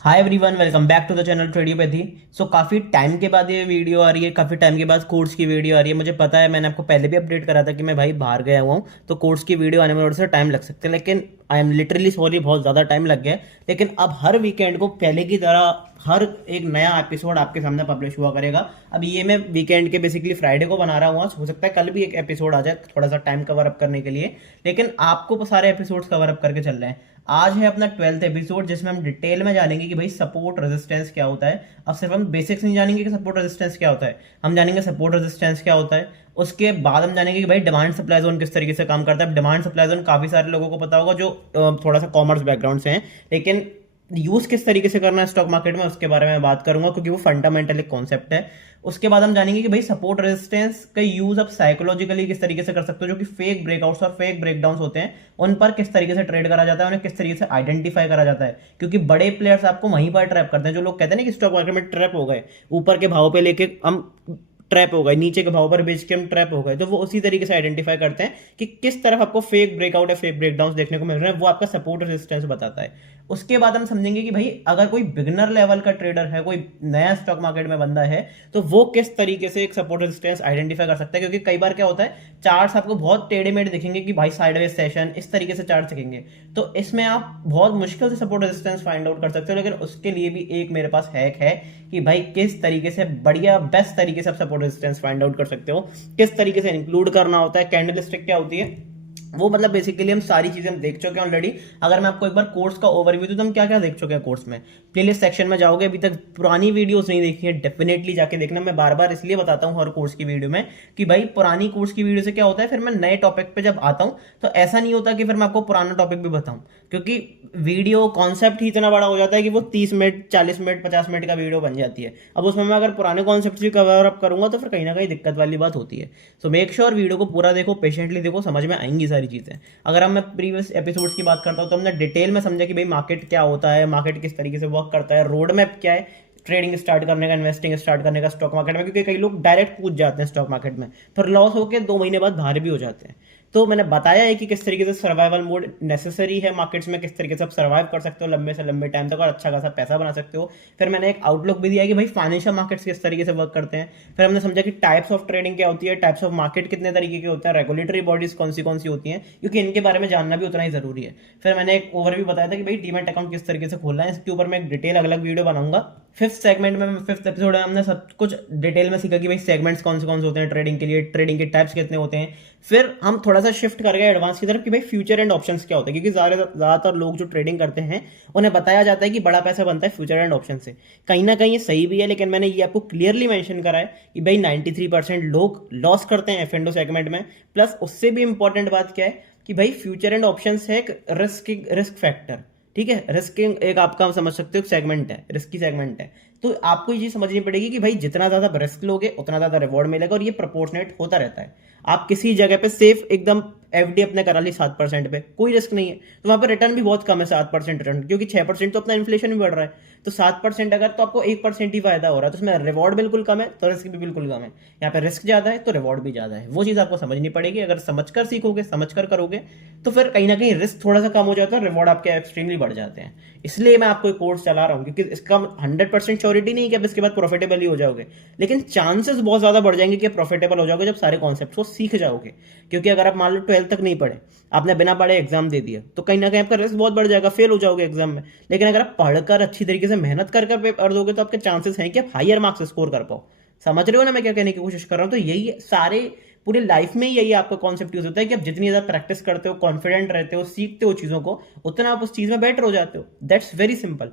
Hi everyone, welcome back to the channel Tradiopathy. So काफ़ी time के बाद ये वीडियो आ रही है, काफ़ी टाइम के बाद कोर्स की वीडियो आ रही है। मुझे पता है, मैंने आपको पहले भी अपडेट करा था कि मैं भाई बाहर गया हुआ हूँ, तो कोर्स की वीडियो आने में थोड़ा सा टाइम लग सकता है। लेकिन आई एम लिटरली सॉरी, बहुत ज़्यादा टाइम लग गया है। लेकिन अब हर वीकेंड को पहले की तरह हर एक नया एपिसोड आपके सामने पब्लिश हुआ करेगा। अब ये मैं वीकेंड के बेसिकली फ्राइडे को बना रहा हूँ, हो सकता है कल भी एक एपिसोड आ जाए थोड़ा सा टाइम कवर अप करने के लिए। लेकिन आपको सारे एपिसोड्स कवर अप करके चल रहे हैं। आज है अपना 12th एपिसोड, जिसमें हम डिटेल में जानेंगे कि भाई सपोर्ट रेजिस्टेंस क्या होता है। अब सिर्फ हम बेसिक्स नहीं जानेंगे कि सपोर्ट रेजिस्टेंस क्या होता है, हम जानेंगे सपोर्ट रेजिस्टेंस क्या होता है। उसके बाद हम जानेंगे कि भाई डिमांड सप्लाई जोन किस तरीके से काम करता है। डिमांड सप्लाई जोन काफी सारे लोगों को पता होगा जो थोड़ा सा कॉमर्स बैकग्राउंड से हैं, लेकिन यूज किस तरीके से करना है स्टॉक मार्केट में उसके बारे में बात करूंगा, क्योंकि वो फंडामेंटल एक कॉन्सेप्ट है। उसके बाद हम जानेंगे कि भाई सपोर्ट रेजिस्टेंस का यूज आप साइकोलॉजिकली किस तरीके से कर सकते हो, जो कि फेक ब्रेकआउट्स और फेक ब्रेकडाउन होते हैं उन पर किस तरीके से ट्रेड करा जाता है, उन्हें किस तरीके से आइडेंटिफाई करा जाता है। क्योंकि बड़े प्लेयर्स आपको वहीं पर ट्रैप करते हैं। जो लोग कहते हैं ना कि स्टॉक मार्केट में ट्रैप हो गए, ऊपर के भाव पे लेके हम ट्रैप हो गए, नीचे के भाव पर बेच के हम ट्रैप हो गए, तो वो उसी तरीके से आइडेंटिफाई करते हैं कि किस तरफ आपको फेक ब्रेकआउट या फेक ब्रेकडाउन देखने को मिल रहे हैं। वो आपका सपोर्ट रेजिस्टेंस बताता है। उसके बाद हम समझेंगे कि भाई अगर कोई बिगनर लेवल का ट्रेडर है, कोई नया स्टॉक मार्केट में बंदा है, तो वो किस तरीके से एक सपोर्ट रेजिस्टेंस आइडेंटिफाई कर सकता है। क्योंकि कई बार क्या होता है, चार्ट्स आपको बहुत टेढ़े मेढ़े दिखेंगे कि भाई साइडवेज सेशन, इस तरीके से चार्ट दिखेंगे, तो इसमें आप बहुत मुश्किल से सपोर्ट रेजिस्टेंस फाइंड आउट कर सकते हो। लेकिन उसके लिए भी एक मेरे पास हैक है कि भाई किस तरीके से बढ़िया बेस्ट तरीके से आप सपोर्ट रेजिस्टेंस फाइंड आउट कर सकते हो, किस तरीके से इंक्लूड करना होता है, कैंडल स्टिक क्या होती है वो। मतलब बेसिकली हम सारी चीजें हम देख चुके हैं ऑलरेडी। अगर मैं आपको एक बार कोर्स का ओवरव्यू दूं तो हम क्या क्या देख चुके हैं कोर्स में। प्लेलिस्ट सेक्शन में जाओगे, अभी तक पुरानी वीडियोस नहीं देखी है, डेफिनेटली जाके देखना। मैं बार बार इसलिए बताता हूं हर कोर्स की वीडियो में कि भाई पुरानी कोर्स की वीडियो से क्या होता है, फिर मैं नए टॉपिक पे जब आता हूं तो ऐसा नहीं होता कि फिर मैं आपको पुराना टॉपिक भी बताऊं, क्योंकि वीडियो कॉन्सेप्ट ही इतना बड़ा हो जाता है कि वो 30 मिनट 40 मिनट 50 मिनट का वीडियो बन जाती है। अब उसमें मैं अगर पुराने कॉन्सेप्ट भी कवर अप करूंगा तो फिर कहीं ना कहीं दिक्कत वाली बात होती है। सो मेक श्योर वीडियो को पूरा देखो, पेशेंटली देखो, समझ में आएंगी सारी चीजें। अगर हम मैं प्रीवियस एपिसोड्स की बात करता हूं तो हमने डिटेल में समझा कि भाई मार्केट क्या होता है, मार्केट किस तरीके से वर्क करता है, रोड मैप क्या है ट्रेडिंग स्टार्ट करने का, इन्वेस्टिंग स्टार्ट करने का स्टॉक मार्केट में। क्योंकि कई लोग डायरेक्ट कूद जाते हैं स्टॉक मार्केट में, फिर लॉस होकर 2 महीने बाद बाहर भी हो जाते हैं। तो मैंने बताया है कि किस तरीके से सर्वाइवल मोड नेसेसरी है मार्केट्स में, किस तरीके से आप सर्वाइव कर सकते हो लंबे से लंबे टाइम तक और अच्छा खासा पैसा बना सकते हो। फिर मैंने एक आउटलुक भी दिया है कि भाई फाइनेंशियल मार्केट्स किस तरीके से वर्क करते हैं। फिर हमने समझा कि टाइप्स ऑफ ट्रेडिंग क्या होती है, टाइप्स ऑफ मार्केट कितने तरीके के होते हैं, रेगुलेटरी बॉडीज कौन सी होती हैं, क्योंकि इनके बारे में जानना भी उतना ही जरूरी है। फिर मैंने एक ओवरव्यू बताया था कि भाई डीमैट अकाउंट किस तरीके से खोलना है, इसके ऊपर मैं एक डिटेल अलग वीडियो बनाऊंगा। फिफ्थ सेगमेंट में, फिफ्थ एपिसोड में हमने सब कुछ डिटेल में सीखा कि भाई सेगमेंट्स कौन से होते हैं ट्रेडिंग के लिए, ट्रेडिंग के टाइप्स कितने होते हैं। फिर हम थोड़ा सा शिफ्ट कर गए एडवांस की तरफ कि भाई फ्यूचर एंड ऑप्शंस क्या होता है, क्योंकि ज्यादातर लोग जो ट्रेडिंग करते हैं उन्हें बताया जाता है कि बड़ा पैसा बनता है फ्यूचर एंड ऑप्शन से। कहीं ना कहीं ये सही भी है, लेकिन मैंने ये आपको क्लियरली मेंशन करा है कि भाई 93% लोग लॉस करते हैं एफ एंड ओ सेगमेंट में। प्लस उससे भी इंपॉर्टेंट बात क्या है कि भाई फ्यूचर एंड ऑप्शंस है एक रिस्क फैक्टर। ठीक है, रिस्किंग एक आपका समझ सकते हो सेगमेंट है, रिस्की सेगमेंट है। तो आपको ये चीज समझनी पड़ेगी कि भाई जितना ज्यादा रिस्क लोगे उतना ज्यादा रिवॉर्ड मिलेगा, और ये प्रोपोर्शनेट होता रहता है। आप किसी जगह पे सेफ एकदम एफडी अपने करा ली 7% पे, कोई रिस्क नहीं है, तो वहां पर रिटर्न भी बहुत कम है 7% रिटर्न, क्योंकि 6% तो अपना इन्फ्लेशन भी बढ़ रहा है। तो 7% अगर तो आपको 1% ही फायदा हो रहा है, तो उसमें रिवॉर्ड बिल्कुल कम है तो रिस्क भी बिल्कुल कम है। यहाँ पे रिस्क ज्यादा है तो रिवॉर्ड भी ज्यादा है, वो चीज आपको समझनी पड़ेगी। अगर समझकर सीखोगे, समझकर करोगे, तो फिर कहीं ना कहीं रिस्क थोड़ा सा कम हो जाता है, रिवॉर्ड आपके एक्सट्रीमली बढ़ जाते हैं। इसलिए मैं आपको एक कोर्स चला रहा हूँ, क्योंकि इसका 100% श्योरिटी नहीं है कि आप इसके बाद प्रॉफिटेबल ही हो जाओगे, लेकिन चांसेस बहुत ज्यादा बढ़ जाएंगे कि आप प्रॉफिटेबल हो जाओगे जब सारे कॉन्सेप्ट को सीख जाओगे। क्योंकि अगर आप मान लो 12th तक नहीं पढ़े, आपने बिना पढ़े एग्जाम दे दिया, तो कहीं ना कहीं आपका रिस्क बहुत बढ़ जाएगा, फेल हो जाओगे एग्जाम में। लेकिन अगर आप पढ़कर अच्छी तरीके से मेहनत कर पेपर दोगे तो आपके चांसेस हैं कि आप हायर मार्क्स स्कोर कर पाओ। समझ रहे हो ना मैं क्या कहने की कोशिश कर रहा हूं। तो यही सारे पूरे लाइफ में यही आपका कॉन्सेप्ट यूज होता है कि आप जितनी ज्यादा प्रैक्टिस करते हो, कॉन्फिडेंट रहते हो, सीखते हो चीजों को, उतना आप उस चीज में बेटर हो जाते हो। That's very simple.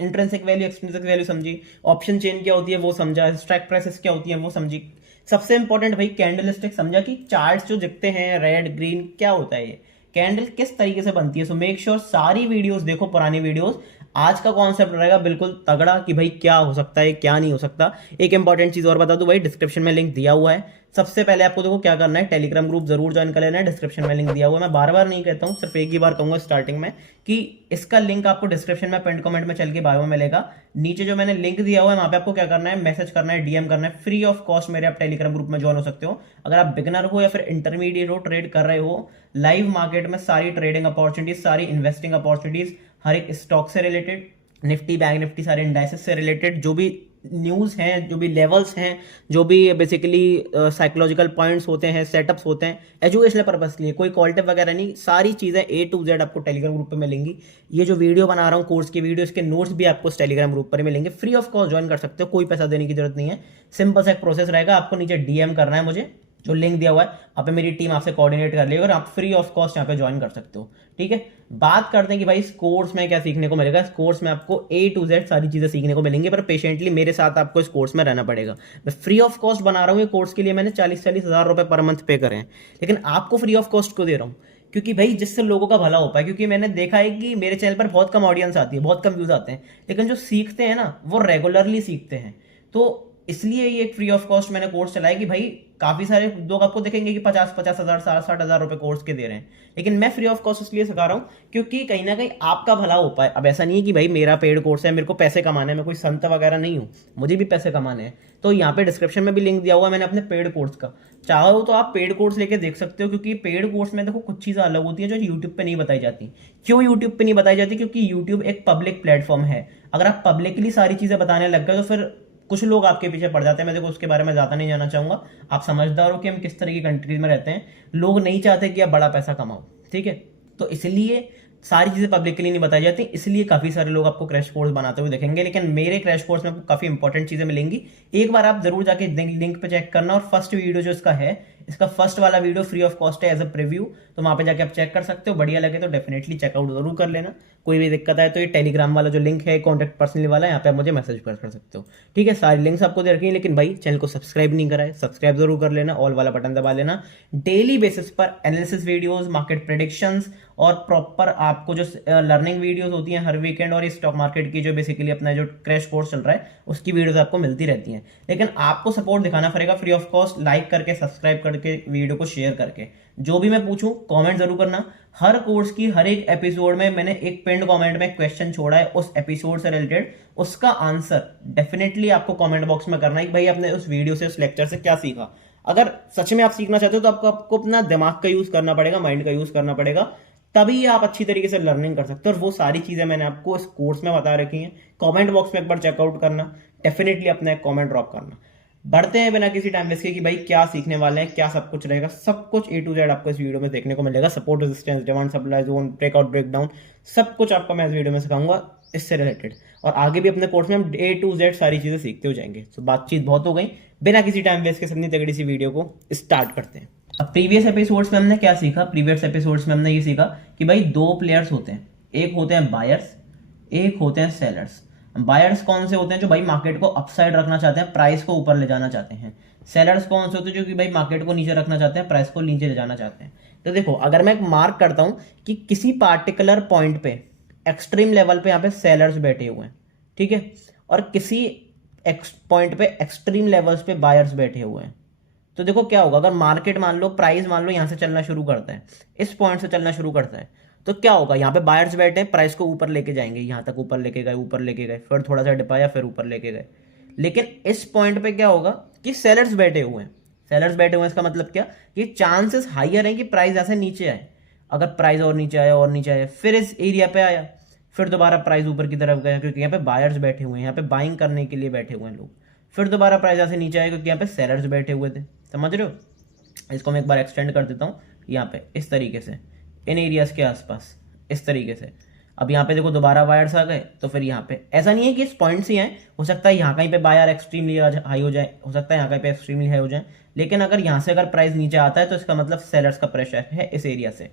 Intrinsic value, extrinsic value समझी, ऑप्शन चेन क्या होती है वो समझा, स्ट्राइक प्राइसेस क्या होती है वो समझी। सबसे इंपॉर्टेंट भाई कैंडलस्टिक समझा कि चार्ट्स जो दिखते हैं रेड ग्रीन क्या होता है, ये कैंडल किस तरीके से बनती है। सो मेक श्योर सारी वीडियोस देखो, पुरानी वीडियोस। आज का कॉन्सेप्ट रहेगा बिल्कुल तगड़ा कि भाई क्या हो सकता है क्या नहीं हो सकता। एक इंपॉर्टेंट चीज और बता दूं भाई, डिस्क्रिप्शन में लिंक दिया हुआ है। सबसे पहले आपको देखो क्या करना है, टेलीग्राम ग्रुप जरूर ज्वाइन कर लेना है, डिस्क्रिप्शन में लिंक दिया हुआ है। मैं बार बार नहीं कहता हूं, सिर्फ एक ही बार कहूंगा स्टार्टिंग में कि इसका लिंक आपको डिस्क्रिप्शन में पिन कमेंट में चल के बायो में मिलेगा। नीचे जो मैंने लिंक दिया हुआ है वहां पे आपको क्या करना है, मैसेज करना है, डीएम करना है, फ्री ऑफ कॉस्ट मेरे आप टेलीग्राम ग्रुप में ज्वाइन हो सकते हो। अगर आप बिगनर हो या फिर इंटरमीडिएट हो, ट्रेड कर रहे हो, लाइव मार्केट में सारी ट्रेडिंग अपॉर्चुनिटीज, सारी इन्वेस्टिंग अपॉर्चुनिटीज, हर एक स्टॉक से रिलेटेड, निफ्टी, बैंक निफ्टी, सारे इंडाइसेस से रिलेटेड जो भी न्यूज़ हैं, जो भी लेवल्स हैं, जो भी बेसिकली साइकोलॉजिकल पॉइंट्स होते हैं, सेटअप्स होते हैं, एजुकेशनल पर्पस के लिए, कोई कॉल वगैरह नहीं, सारी चीज़ें A to Z आपको टेलीग्राम ग्रुप पे मिलेंगी। ये जो वीडियो बना रहा हूँ कोर्स की वीडियो, इसके नोट्स भी आपको टेलीग्राम ग्रुप पर मिलेंगे, फ्री ऑफ कॉस्ट ज्वाइन कर सकते हो, कोई पैसा देने की जरूरत नहीं है। सिंपल सा एक प्रोसेस रहेगा, आपको नीचे DM करना है मुझे, जो लिंक दिया हुआ है, आप पे मेरी टीम आपसे कोऑर्डिनेट कर लेगी और आप फ्री ऑफ कॉस्ट यहाँ पे ज्वाइन कर सकते हो। ठीक है, बात करते हैं कि भाई इस कोर्स में क्या सीखने को मिलेगा। इस कोर्स में आपको A to Z सारी चीजें सीखने को मिलेंगी, पर पेशेंटली मेरे साथ आपको इस कोर्स में रहना पड़ेगा। मैं फ्री ऑफ कॉस्ट बना रहा हूँ, ये कोर्स के लिए मैंने 40-40 हज़ार रुपए पर मंथ पे करे हैं, लेकिन आपको फ्री ऑफ कॉस्ट को दे रहा हूँ क्योंकि भाई जिससे लोगों का भला हो पाए। क्योंकि मैंने देखा है कि मेरे चैनल पर बहुत कम ऑडियंस आती है, बहुत कम व्यूज आते हैं, लेकिन जो सीखते हैं ना वो रेगुलरली सीखते हैं। तो इसलिए ये एक फ्री ऑफ कॉस्ट मैंने कोर्स चलाया कि भाई काफी सारे लोग आपको देखेंगे कि 50-50 हज़ार, 60-60 हज़ार रुपए कोर्स के दे रहे हैं, लेकिन मैं फ्री ऑफ कॉस्ट इसलिए सिखा रहा हूँ क्योंकि कहीं ना कहीं आपका भला हो पाए। अब ऐसा नहीं है कि भाई मेरा पेड कोर्स है, मेरे को पैसे कमाने हैं, मैं कोई संत वगैरह नहीं हूँ, मुझे भी पैसे कमाने हैं। तो यहाँ पे डिस्क्रिप्शन में भी लिंक दिया हुआ है मैंने अपने पेड कोर्स का, चाहो तो आप पेड कोर्स लेके देख सकते हो। क्योंकि पेड कोर्स में देखो कुछ चीज़ें अलग होती हैं जो यूट्यूब पे नहीं बताई जाती। क्यों यूट्यूब पे नहीं बताई जाती? क्योंकि यूट्यूब एक पब्लिक प्लेटफॉर्म है, अगर आप पब्लिकली सारी चीज़ें बताने लग गए तो फिर कुछ लोग आपके पीछे पड़ जाते हैं। मैं देखो उसके बारे में ज़्यादा नहीं जानना चाहूँगा, आप समझदार हो कि हम किस तरह की कंट्रीज में रहते हैं। लोग नहीं चाहते कि आप बड़ा पैसा कमाओ, ठीक है, तो इसलिए सारी चीज़ें पब्लिकली नहीं बताई जाती, इसलिए काफ़ी सारे लोग आपको क्रैश कोर्स बनाते हुए देखेंगे। लेकिन मेरे क्रैश कोर्स में आपको काफ़ी इंपॉर्टेंट चीज़ें मिलेंगी। एक बार आप जरूर जाके लिंक पे चेक करना, और फर्स्ट वीडियो जो इसका है, इसका फर्स्ट वाला वीडियो फ्री ऑफ कॉस्ट है एज अ प्रीव्यू, तो वहाँ पे जाके आप चेक कर सकते हो। बढ़िया लगे तो डेफिनेटली चेकआउट जरूर कर लेना। कोई भी दिक्कत आए तो ये टेलीग्राम वाला जो लिंक है, कॉन्टैक्ट पर्सनली वाला, यहाँ पे आप मुझे मैसेज कर सकते हो। ठीक है, सारी लिंक्स आपको दे रखी है, लेकिन भाई चैनल को सब्सक्राइब नहीं करा है, सब्सक्राइब जरूर कर लेना, ऑल वाला बटन दबा लेना। डेली बेसिस पर एनालिसिस वीडियोस, मार्केट प्रेडिक्शंस और प्रॉपर आपको जो लर्निंग वीडियोस होती हैं हर वीकेंड, और स्टॉक मार्केट की जो बेसिकली अपना जो क्रैश कोर्स चल रहा है उसकी वीडियोस आपको मिलती रहती हैं। लेकिन आपको सपोर्ट दिखाना पड़ेगा फ्री ऑफ कॉस्ट, लाइक करके, सब्सक्राइब करके, वीडियो को शेयर करके। जो भी मैं पूछूं कमेंट जरूर करना। हर कोर्स की हर एक एपिसोड में मैंने एक पिंड कमेंट में क्वेश्चन छोड़ा है उस एपिसोड से रिलेटेड, उसका आंसर डेफिनेटली आपको कमेंट बॉक्स में करना है कि भाई आपने उस वीडियो से, उस लेक्चर से क्या सीखा। अगर सच में आप सीखना चाहते हो तो आपको अपना दिमाग का यूज करना पड़ेगा, माइंड का यूज करना पड़ेगा, तभी आप अच्छी तरीके से लर्निंग कर सकते हो। और वो सारी चीजें मैंने आपको इस कोर्स में बता रखी हैं। कमेंट बॉक्स में एक बार चेकआउट करना, डेफिनेटली अपना एक कमेंट ड्रॉप करना। बढ़ते हैं बिना किसी टाइम वेस्ट के कि भाई क्या सीखने वाले हैं, क्या सब कुछ रहेगा। सब कुछ A to Z आपको इस वीडियो में देखने को मिलेगा। Support, resistance, demand, supply zone, breakout, breakdown, सब कुछ आपको मैं इस वीडियो में सिखाऊंगा इससे रिलेटेड। और आगे भी अपने कोर्स में हम A to Z सारी चीजें सीखते हो जाएंगे। तो बातचीत बहुत हो गई, बिना किसी टाइम वेस्ट के सबनी तगड़ी सी वीडियो को स्टार्ट करते हैं। अब प्रीवियस एपिसोड्स में हमने क्या सीखा? प्रीवियस एपिसोड्स में हमने ये सीखा कि भाई दो प्लेयर्स होते हैं, एक होते हैं बायर्स, एक होते हैं सेलर्स। बायर्स कौन से होते हैं? जो भाई मार्केट को अपसाइड रखना चाहते हैं, प्राइस को ऊपर ले जाना चाहते हैं। सेलर्स कौन से होते हैं? जो कि भाई मार्केट को नीचे रखना चाहते हैं, प्राइस को नीचे ले जाना चाहते हैं। तो देखो, अगर मैं एक मार्क करता हूं कि किसी पार्टिकुलर पॉइंट पे, एक्सट्रीम लेवल पे यहाँ पे सेलर्स बैठे हुए हैं, ठीक है, और किसी पॉइंट पे एक्सट्रीम लेवल्स पे बायर्स बैठे हुए हैं, तो देखो क्या होगा। अगर मार्केट मान लो, प्राइस मान लो यहां से चलना शुरू करता है, इस पॉइंट से चलना शुरू करता है, तो क्या होगा? यहाँ पे बायर्स बैठे हैं, प्राइस को ऊपर लेके जाएंगे, यहां तक ऊपर लेके गए, ऊपर लेके गए, फिर थोड़ा सा डिपाया, फिर ऊपर लेके गए। लेकिन इस पॉइंट पे क्या होगा कि सेलर्स बैठे हुए हैं। सेलर्स बैठे हुए हैं, इसका मतलब क्या? ये चांसेस हाइयर है कि प्राइस ऐसे नीचे आए। अगर प्राइस और नीचे आया, और नीचे आया, फिर इस एरिया पे आया, फिर दोबारा प्राइस ऊपर की तरफ गया, क्योंकि यहाँ पे बायर्स बैठे हुए हैं, यहाँ पे बाइंग करने के लिए बैठे हुए हैं लोग। फिर दोबारा प्राइस ऐसे नीचे आया, क्योंकि यहाँ पे सेलर्स बैठे हुए थे। समझ रहे हो? इसको मैं एक बार एक्सटेंड कर देता हूँ यहाँ पे, इस तरीके से, इन एरियाज के आसपास, इस तरीके से। अब यहाँ पे देखो दोबारा बायर्स आ गए, तो फिर यहाँ पे ऐसा नहीं है कि इस पॉइंट से आए, हो सकता है यहाँ कहीं पे बायर एक्सट्रीमली हाई हो जाए, हो सकता है यहाँ कहीं पे एक्सट्रीमली हाई हो जाए। लेकिन अगर यहाँ से अगर प्राइस नीचे आता है तो इसका मतलब सेलर्स का प्रेशर है इस एरिया से।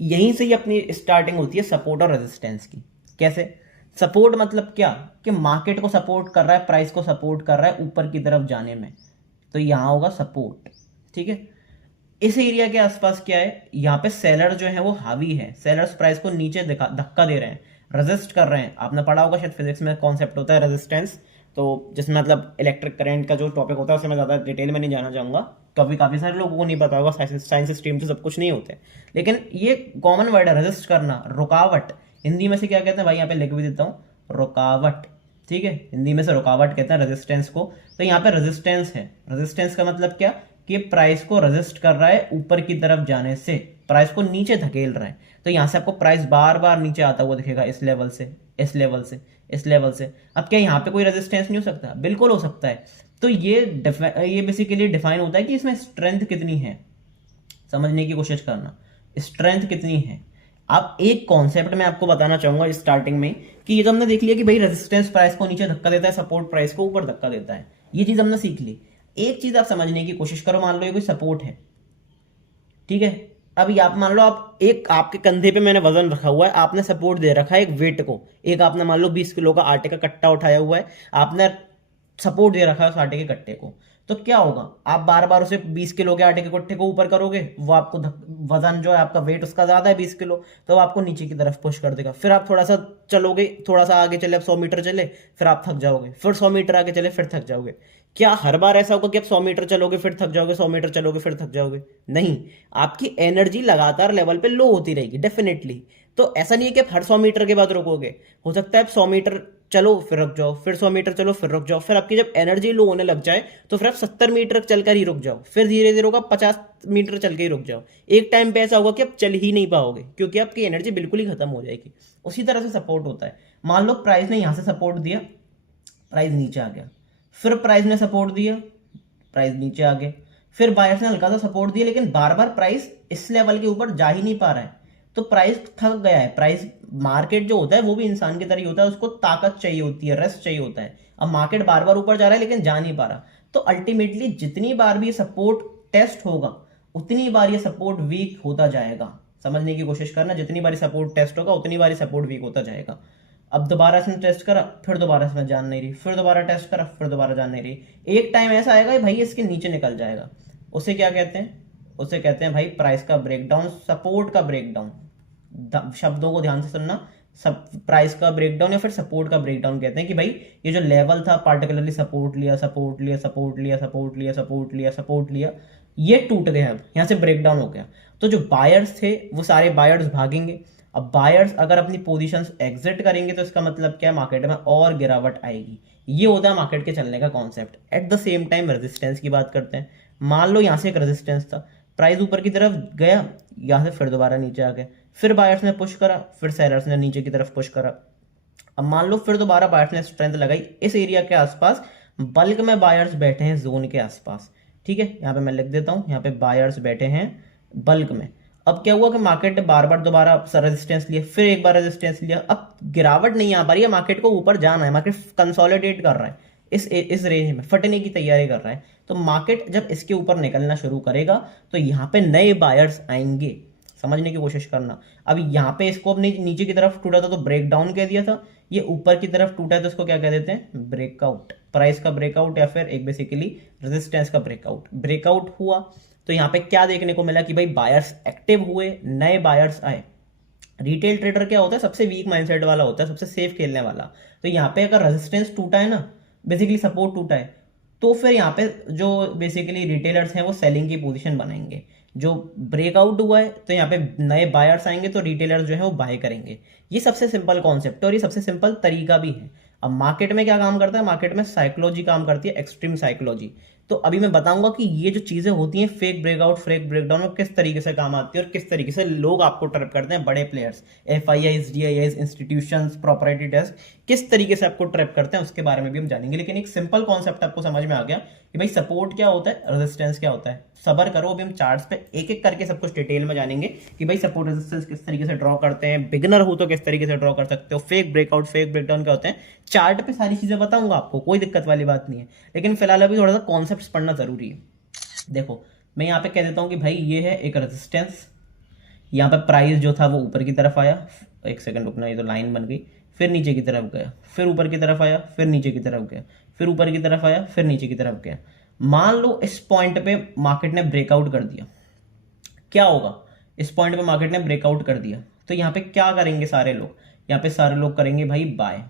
यहीं से ही अपनी स्टार्टिंग होती है सपोर्ट और रेजिस्टेंस की। कैसे? सपोर्ट मतलब क्या? कि मार्केट को सपोर्ट कर रहा है, प्राइस को सपोर्ट कर रहा है ऊपर की तरफ जाने में, तो यहां होगा सपोर्ट। ठीक है, इस एरिया के आसपास क्या है? यहाँ पे सेलर जो है वो हावी है, सेलर्स प्राइस को नीचे धक्का दे रहे हैं, रेजिस्ट कर रहे हैं। आपने पढ़ा होगा शायद फिजिक्स में कॉन्सेप्ट होता है रेजिस्टेंस, तो जिसमें मतलब इलेक्ट्रिक करंट का जो टॉपिक होता है उससे मैं ज़्यादा डिटेल में नहीं जाना चाहूँगा, कभी काफ़ी सारे लोगों को नहीं पता होगा, साइंस स्ट्रीम से सब कुछ नहीं होते। लेकिन ये कॉमन वर्ड है, रेजिस्ट करना, रुकावट। हिंदी में से क्या कहते हैं भाई? यहाँ पे लिख भी देता हूँ, रुकावट। ठीक है, हिंदी में से रुकावट कहते हैं रेजिस्टेंस को। तो यहाँ पे रेजिस्टेंस है। रेजिस्टेंस का मतलब क्या? कि प्राइस को रेजिस्ट कर रहा है ऊपर की तरफ जाने से, प्राइस को नीचे धकेल रहा है। तो यहां से आपको प्राइस बार बार नीचे आता हुआ दिखेगा, इस लेवल से, इस लेवल से, इस लेवल से। अब क्या यहाँ पे कोई रेजिस्टेंस नहीं हो सकता? बिल्कुल हो सकता है। तो ये बेसिकली डिफाइन होता है कि इसमें स्ट्रेंथ कितनी है, समझने की कोशिश करना, स्ट्रेंथ कितनी है। अब एक कॉन्सेप्ट मैं आपको बताना चाहूंगा स्टार्टिंग में, कि ये तो हमने देख लिया कि भाई रेजिस्टेंस प्राइस को नीचे धक्का देता है, सपोर्ट प्राइस को ऊपर धक्का देता है, ये चीज हमने सीख ली। एक चीज आप समझने की कोशिश करो, मान लो ये कोई सपोर्ट है, ठीक है। अब आप मान लो, आप एक आपके कंधे पे मैंने वजन रखा हुआ है, आपने सपोर्ट दे रखा है एक वेट को, एक आपने मान लो 20 किलो का आटे का कट्टा उठाया हुआ है, आपने सपोर्ट दे रखा है उस आटे के कट्टे को। तो क्या होगा, आप बार बार उसे 20 किलो के आटे के कट्टे को ऊपर करोगे, वो आपको वजन जो है आपका वेट उसका ज्यादा है 20 किलो, तो वो आपको नीचे की तरफ पुश कर देगा। फिर आप थोड़ा सा चलोगे, थोड़ा सा आगे चले, आप 100 मीटर चले, फिर आप थक जाओगे, फिर 100 मीटर आगे चले, फिर थक जाओगे। क्या हर बार ऐसा होगा कि आप 100 मीटर चलोगे फिर थक जाओगे, 100 मीटर चलोगे फिर थक जाओगे? नहीं, आपकी एनर्जी लगातार लेवल पे लो होती रहेगी डेफिनेटली। तो ऐसा नहीं है कि आप हर 100 मीटर के बाद रुकोगे, हो सकता है आप 100 मीटर चलो फिर रुक जाओ, फिर 100 मीटर चलो फिर रुक जाओ, फिर आपकी जब एनर्जी लो होने लग जाए तो फिर आप 70 मीटर चलकर ही रुक जाओ, फिर धीरे धीरे होगा 50 मीटर चल के ही रुक जाओ। एक टाइम पे ऐसा होगा कि आप चल ही नहीं पाओगे, क्योंकि आपकी एनर्जी बिल्कुल ही खत्म हो जाएगी। उसी तरह से सपोर्ट होता है। मान लो प्राइस ने यहां से सपोर्ट दिया, प्राइस नीचे आ गया, फिर प्राइस ने सपोर्ट दिया, प्राइस नीचे आ गया, फिर बायर्स ने हल्का सा सपोर्ट दिया, लेकिन बार बार प्राइस इस लेवल के ऊपर जा ही नहीं पा रहा है, तो प्राइस थक गया है। प्राइस, मार्केट जो होता है वो भी इंसान की तरह ही होता है, उसको ताकत चाहिए होती है, रेस्ट चाहिए होता है। अब मार्केट बार बार ऊपर जा रहा है लेकिन जा नहीं पा रहा, तो अल्टीमेटली जितनी बार भी सपोर्ट टेस्ट होगा उतनी बार ये सपोर्ट वीक होता जाएगा। समझने की कोशिश करना, जितनी बार सपोर्ट टेस्ट होगा उतनी बार सपोर्ट वीक होता जाएगा। अब दोबारा इसने टेस्ट करा, फिर दोबारा इसमें जान नहीं रही, फिर दोबारा टेस्ट करा, फिर दोबारा जान नहीं रही। एक टाइम ऐसा आएगा भाई इसके नीचे निकल जाएगा। उसे क्या कहते हैं? उसे कहते हैं भाई प्राइस का ब्रेकडाउन, सपोर्ट का ब्रेकडाउन। शब्दों को ध्यान से सुनना, सब प्राइस का ब्रेकडाउन या फिर सपोर्ट का ब्रेकडाउन कहते हैं कि भाई ये जो लेवल था, पार्टिकुलरली सपोर्ट लिया, सपोर्ट लिया, सपोर्ट लिया, सपोर्ट लिया, सपोर्ट लिया, सपोर्ट लिया, ये टूट गया, अब यहां से ब्रेकडाउन हो गया। तो जो बायर्स थे वो सारे बायर्स भागेंगे। अब बायर्स अगर अपनी पोजीशंस एग्जिट करेंगे तो इसका मतलब क्या है, मार्केट में और गिरावट आएगी। ये होता है मार्केट के चलने का concept. At the same time resistance की बात करते हैं। मान लो यहां से एक रेजिस्टेंस था, प्राइस ऊपर की तरफ गया, यहां से फिर दोबारा नीचे आ गया, फिर बायर्स ने पुश करा, फिर सेलर्स ने नीचे की तरफ पुश करा। अब मान लो फिर दोबारा बायर्स ने स्ट्रेंथ लगाई इस एरिया के आसपास, बल्क में बायर्स बैठे हैं जोन के आसपास, ठीक है। यहाँ पे मैं लिख देता हूँ, यहाँ पे बायर्स बैठे हैं बल्क में। अब क्या हुआ कि मार्केट ने बार बार दोबारा रेजिस्टेंस लिया, फिर एक बार रेजिस्टेंस लिया, अब गिरावट नहीं आ पा रही है, मार्केट को ऊपर जाना है, मार्केट कंसोलिडेट कर रहा है, इस रेंज में फटने की तैयारी कर रहा है। तो मार्केट जब इसके ऊपर निकलना शुरू करेगा तो यहाँ पे नए बायर्स आएंगे, समझने की कोशिश करना। अब यहाँ पे इसको अपने नीचे की तरफ टूटा था तो ब्रेक डाउन कह दिया था, ये ऊपर की तरफ टूटा है तो इसको क्या कह देते हैं, ब्रेकआउट, प्राइस का ब्रेकआउट या फिर एक बेसिकली रेजिस्टेंस का ब्रेकआउट। ब्रेकआउट हुआ तो यहाँ पे क्या देखने को मिला कि भाई बायर्स एक्टिव हुए, नए बायर्स आए। रिटेल ट्रेडर क्या होता है, सबसे वीक माइंडसेट वाला होता है, सबसे सेफ खेलने वाला। तो यहाँ पे अगर रेजिस्टेंस टूटा है ना, बेसिकली सपोर्ट टूटा है, तो फिर यहाँ पे जो बेसिकली रिटेलर्स हैं वो सेलिंग की पोजीशन बनाएंगे। जो ब्रेकआउट हुआ है तो यहाँ पे नए बायर्स आएंगे तो रिटेलर्स जो है वो बाय करेंगे। ये सबसे सिंपल कॉन्सेप्ट है और ये सबसे सिंपल तरीका भी है। अब मार्केट में क्या काम करता है, मार्केट में साइकोलॉजी काम करती है, एक्सट्रीम साइकोलॉजी। तो अभी मैं बताऊंगा कि ये जो चीजें होती हैं, फेक ब्रेकआउट, फेक ब्रेकडाउन में किस तरीके से काम आती है और किस तरीके से लोग आपको ट्रैप करते हैं, बड़े players, FIIs, DIIs, institutions, property desk, किस तरीके से आपको ट्रैप करते हैं उसके बारे में भी हम जानेंगे। लेकिन एक सिंपल कॉन्सेप्ट आपको समझ में आ गया कि भाई सपोर्ट क्या होता है, रेजिस्टेंस क्या होता है। सबर करो, अभी हम चार्ट्स पे एक एक करके सब कुछ डिटेल में जानेंगे कि भाई सपोर्ट रेजिस्टेंस किस तरीके से ड्रॉ करते हैं, बिगिनर हो तो किस तरीके से ड्रॉ कर सकते हो, फेक ब्रेकआउट, फेक ब्रेकडाउन क्या होते हैं। चार्ट पे सारी चीजें बताऊंगा आपको, कोई दिक्कत वाली बात नहीं है, लेकिन फिलहाल अभी थोड़ा सा कॉन्सेप्ट पढ़ना जरूरी है। देखो मैं यहाँ पे कह देता हूँ कि भाई ये है एक रेजिस्टेंस, यहाँ पे प्राइस जो था वो ऊपर की तरफ आया, एक सेकंड रुकना, ये तो लाइन बन गई, फिर नीचे की तरफ गया, फिर ऊपर की तरफ आया, फिर नीचे की तरफ गया, फिर ऊपर की तरफ आया, फिर नीचे की तरफ गया। मान लो इस पॉइंट पे मार्केट ने ब्रेकआउट कर दिया, क्या होगा, इस पॉइंट पे मार्केट ने ब्रेकआउट कर दिया तो यहाँ पे क्या करेंगे सारे लोग, यहाँ पे सारे लोग करेंगे भाई बाय।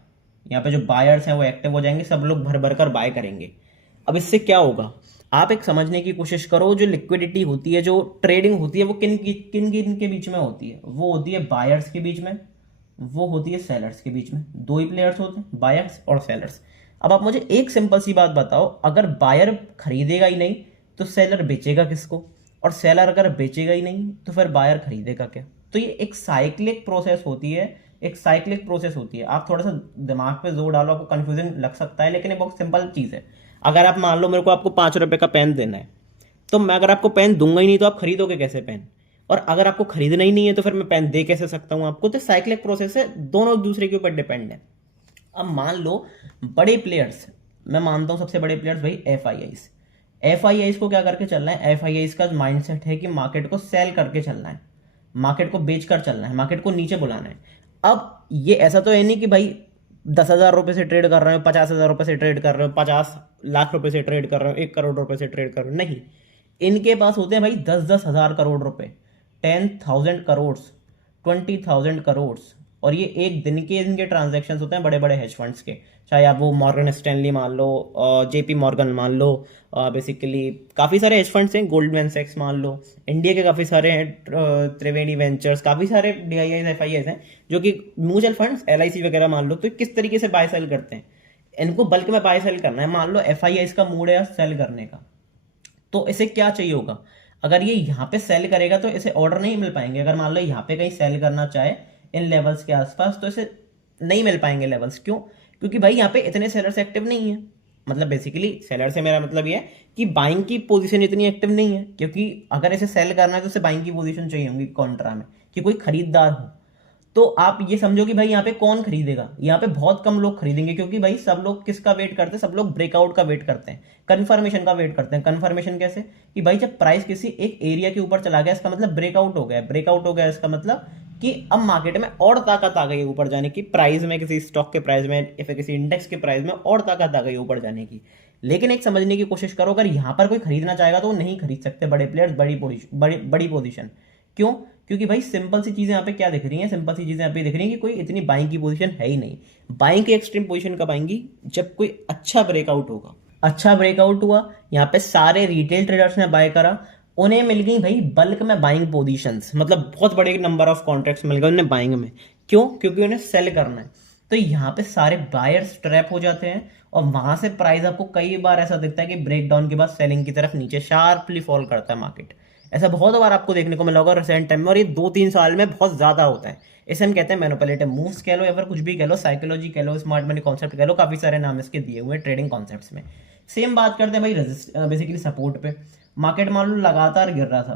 यहाँ पे जो बायर्स हैं वो एक्टिव हो जाएंगे, सब लोग भर भर कर बाय करेंगे। अब इससे क्या होगा, आप एक समझने की कोशिश करो, जो लिक्विडिटी होती है, जो ट्रेडिंग होती है, वो किन किन के बीच में होती है, वो होती है बायर्स के बीच में, वो होती है सेलर्स के बीच में। दो ही प्लेयर्स होते हैं, बायर्स और सेलर्स। अब आप मुझे एक सिंपल सी बात बताओ, अगर बायर खरीदेगा ही नहीं तो सेलर बेचेगा किसको, और सेलर अगर बेचेगा ही नहीं तो फिर बायर खरीदेगा क्या। तो ये एक साइक्लिक प्रोसेस होती है, एक साइक्लिक प्रोसेस होती है। आप थोड़ा सा दिमाग पे जोर डालो, आपको कंफ्यूजन लग सकता है, लेकिन ये बहुत सिंपल चीज़ है। अगर आप मान लो मेरे को आपको 5 रुपए का पेन देना है, तो मैं अगर आपको पेन दूंगा ही नहीं तो आप खरीदोगे कैसे पेन? और अगर आपको खरीदना ही नहीं है तो फिर मैं पेन दे कैसे सकता हूँ आपको? तो साइक्लिक प्रोसेस है, दोनों एक दूसरे के ऊपर डिपेंड है। अब मान लो बड़े प्लेयर्स, मैं मानता हूँ सबसे बड़े प्लेयर्स भाई एफ आई आईज को क्या करके चलना है? एफ आई आईज का माइंडसेट है कि मार्केट को सेल करके चलना है, मार्केट को बेच कर चलना है, मार्केट को नीचे बुलाना है। अब ये ऐसा तो है नहीं कि भाई 10,000 रुपये से ट्रेड कर रहे हो, 50,000 रुपये से ट्रेड कर रहे हो, 50 लाख रुपये से ट्रेड कर रहे हो, 1 करोड़ रुपये से ट्रेड कर रहे हो, नहीं। इनके पास होते हैं भाई 10,000 करोड़ रुपए, 10,000 करोड़, 20,000 करोड़। और ये एक दिन के इनके ट्रांजैक्शंस होते हैं बड़े बड़े हेज फंड्स के। चाहे आप वो मॉर्गन स्टैनली मान लो, जेपी मॉर्गन मान लो, बेसिकली काफ़ी सारे हेज फंड्स हैं, गोल्डमैन सैक्स मान लो, इंडिया के काफ़ी सारे हैं, त्रिवेणी वेंचर्स, काफ़ी सारे DIIs FIIs हैं जो कि म्यूचुअल फंड्स LIC वगैरह मान लो। तो किस तरीके से बाय सेल करते हैं? इनको बल्क में बाय सेल करना है। मान लो FIIs का मूड है सेल करने का, तो इसे क्या चाहिए होगा? अगर ये यहाँ पे सेल करेगा तो इसे ऑर्डर नहीं मिल पाएंगे। अगर मान लो यहाँ पे कहीं सेल करना चाहे इन लेवल्स के आसपास, तो इसे नहीं मिल पाएंगे लेवल्स। क्यों? क्योंकि भाई यहाँ पे इतने सेलर्स एक्टिव नहीं है। मतलब बेसिकली सेलर से मेरा मतलब ये है कि बाइंग की पोजीशन इतनी एक्टिव नहीं है, क्योंकि अगर इसे सेल करना है तो इसे बाइंग की पोजीशन चाहिए होगी कॉन्ट्रा में, कि कोई खरीदार हो। तो आप ये समझो कि भाई यहाँ पे कौन खरीदेगा? यहाँ पे बहुत कम लोग खरीदेंगे, क्योंकि भाई सब लोग किसका वेट करते हैं? सब लोग ब्रेकआउट का वेट करते हैं, कंफर्मेशन का वेट करते हैं। कंफर्मेशन कैसे? कि भाई जब प्राइस किसी एक एरिया के ऊपर चला गया, इसका मतलब ब्रेकआउट हो गया। ब्रेकआउट हो गया इसका मतलब कि अब मार्केट में और ताकत आ गई है ऊपर जाने की, प्राइस में, किसी स्टॉक के प्राइस में या फिर किसी इंडेक्स के प्राइस में और ताकत आ गई ऊपर जाने की। लेकिन एक समझने की कोशिश करो, अगर यहाँ पर कोई खरीदना चाहेगा तो वो नहीं खरीद सकते बड़े प्लेयर्स, बड़ी पोजीशन। क्यों? क्योंकि भाई सिंपल सी चीजें यहाँ पे क्या दिख रही हैं? सिंपल सी चीजें यहाँ पे दिख रही हैं कि कोई इतनी बाइंग की पोजीशन है ही नहीं। बाइंग की एक्सट्रीम पोजीशन कब आएंगी? जब कोई अच्छा ब्रेकआउट होगा। अच्छा ब्रेकआउट हुआ, यहाँ पे सारे रिटेल ट्रेडर्स ने बाय करा, उन्हें मिल गई भाई बल्क में बाइंग पोजीशंस, मतलब बहुत बड़े नंबर ऑफ कॉन्ट्रैक्ट्स मिल गए उन्हें बाइंग में। क्यों? क्योंकि उन्हें सेल करना है। तो यहाँ पे सारे बायर्स ट्रैप हो जाते हैं, और वहां से प्राइस आपको कई बार ऐसा दिखता है कि ब्रेक डाउन के बाद सेलिंग की तरफ नीचे शार्पली फॉल करता है मार्केट। ऐसा बहुत बार आपको देखने को मिला होगा रिसेंट टाइम में, और ये 2-3 साल में बहुत ज्यादा होता है। इसे हम कहते हैं मैनिपुलेटिव मूव्स कह लो या फिर कुछ भी कह लो, साइकोलॉजी कह लो, स्मार्ट मनी कॉन्सेप्ट कह लो, काफी सारे नाम इसके दिए हुए हैं ट्रेडिंग कॉन्सेप्ट्स में। सेम बात करते हैं भाई बेसिकली सपोर्ट पे। मार्केट मान लो लगातार गिर रहा था,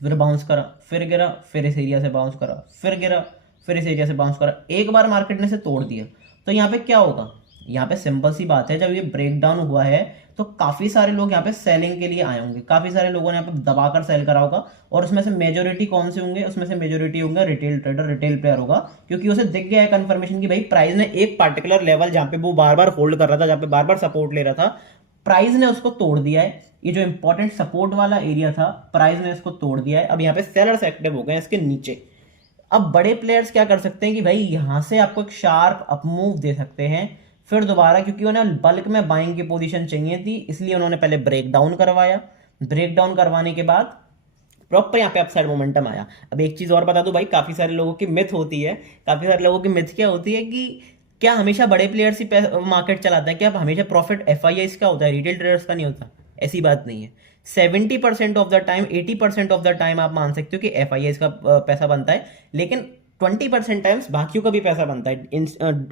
फिर बाउंस करा, फिर गिरा, फिर इस एरिया से बाउंस करा, फिर गिरा, फिर इस एरिया से बाउंस करा, एक बार मार्केट ने इसे तोड़ दिया। तो यहाँ पे क्या होगा? यहाँ पे सिंपल सी बात है, जब ये ब्रेक डाउन हुआ है तो काफी सारे लोग यहाँ पे सेलिंग के लिए आए होंगे, काफी सारे लोगों ने यहाँ पे दबाकर सेल करा होगा। और उसमें से मेजोरिटी कौन से होंगे? उसमें से मेजोरिटी होंगे रिटेल ट्रेडर, रिटेल प्लेयर होगा, क्योंकि उसे दिख गया है कंफर्मेशन की भाई प्राइस ने एक पार्टिकुलर लेवल जहां पे वो बार बार होल्ड कर रहा था, जहां पे बार बार सपोर्ट ले रहा था, प्राइस ने उसको तोड़ दिया है। ये जो इंपॉर्टेंट सपोर्ट वाला एरिया था, प्राइस ने इसको तोड़ दिया है। अब यहाँ पे सेलर्स एक्टिव हो गए हैं इसके नीचे। अब बड़े प्लेयर्स क्या कर सकते हैं कि भाई यहां से आपको एक शार्प अप मूव दे सकते हैं फिर दोबारा, क्योंकि उन्हें बल्क में बाइंग की पोजीशन चाहिए थी, इसलिए उन्होंने पहले ब्रेक डाउन करवाया। ब्रेक डाउन करवाने के बाद प्रॉपर यहाँ पे अपसाइड मोमेंटम आया। अब एक चीज और बता दूं भाई, काफी सारे लोगों की मिथ होती है, काफी सारे लोगों की मिथ क्या होती है कि क्या हमेशा बड़े प्लेयर्स ही मार्केट चलाता है? क्या हमेशा प्रॉफिट FIIs का होता है, रिटेल ट्रेडर्स का नहीं होता? ऐसी बात नहीं है। 70% of the time, 80% of the time आप मान सकते हो कि FIIs का पैसा बनता है, लेकिन 20% टाइम्स बाकियों का भी पैसा बनता है,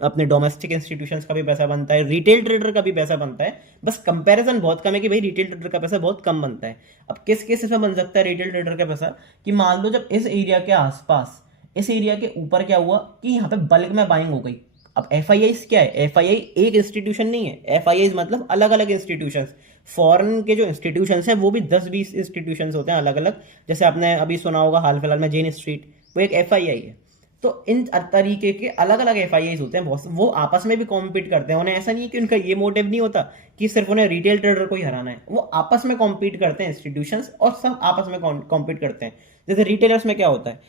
अपने डोमेस्टिक इंस्टीट्यूशंस का भी पैसा बनता है, रिटेल ट्रेडर का भी पैसा बनता है। बस कंपैरिजन बहुत कम है कि भाई रिटेल ट्रेडर का पैसा बहुत कम बनता है। अब किस केस में बन सकता है रिटेल ट्रेडर का पैसा? कि मान लो जब इस एरिया के आसपास, इस एरिया के ऊपर क्या हुआ कि यहाँ पे बल्क में बाइंग हो गई। अब FIIs क्या है? FII एक इंस्टीट्यूशन नहीं है, FIIs मतलब अलग अलग इंस्टीट्यूशन। फॉरेन के जो इंस्टीट्यूशंस हैं वो भी 10-20 इंस्टीट्यूशंस होते हैं अलग अलग। जैसे आपने अभी सुना होगा हाल फिलहाल में जेन स्ट्रीट, वो एक FII है। तो इन तरीके के अलग अलग FIIs होते हैं बहुत, वो आपस में भी कॉम्पीट करते हैं। उन्हें ऐसा नहीं है कि उनका ये मोटिव नहीं होता कि सिर्फ उन्हें रिटेल ट्रेडर को ही हराना है, वो आपस में कॉम्पीट करते हैं इंस्टीट्यूशंस, और सब आपस में कॉम्पीट करते हैं। जैसे रिटेलर्स में क्या होता है?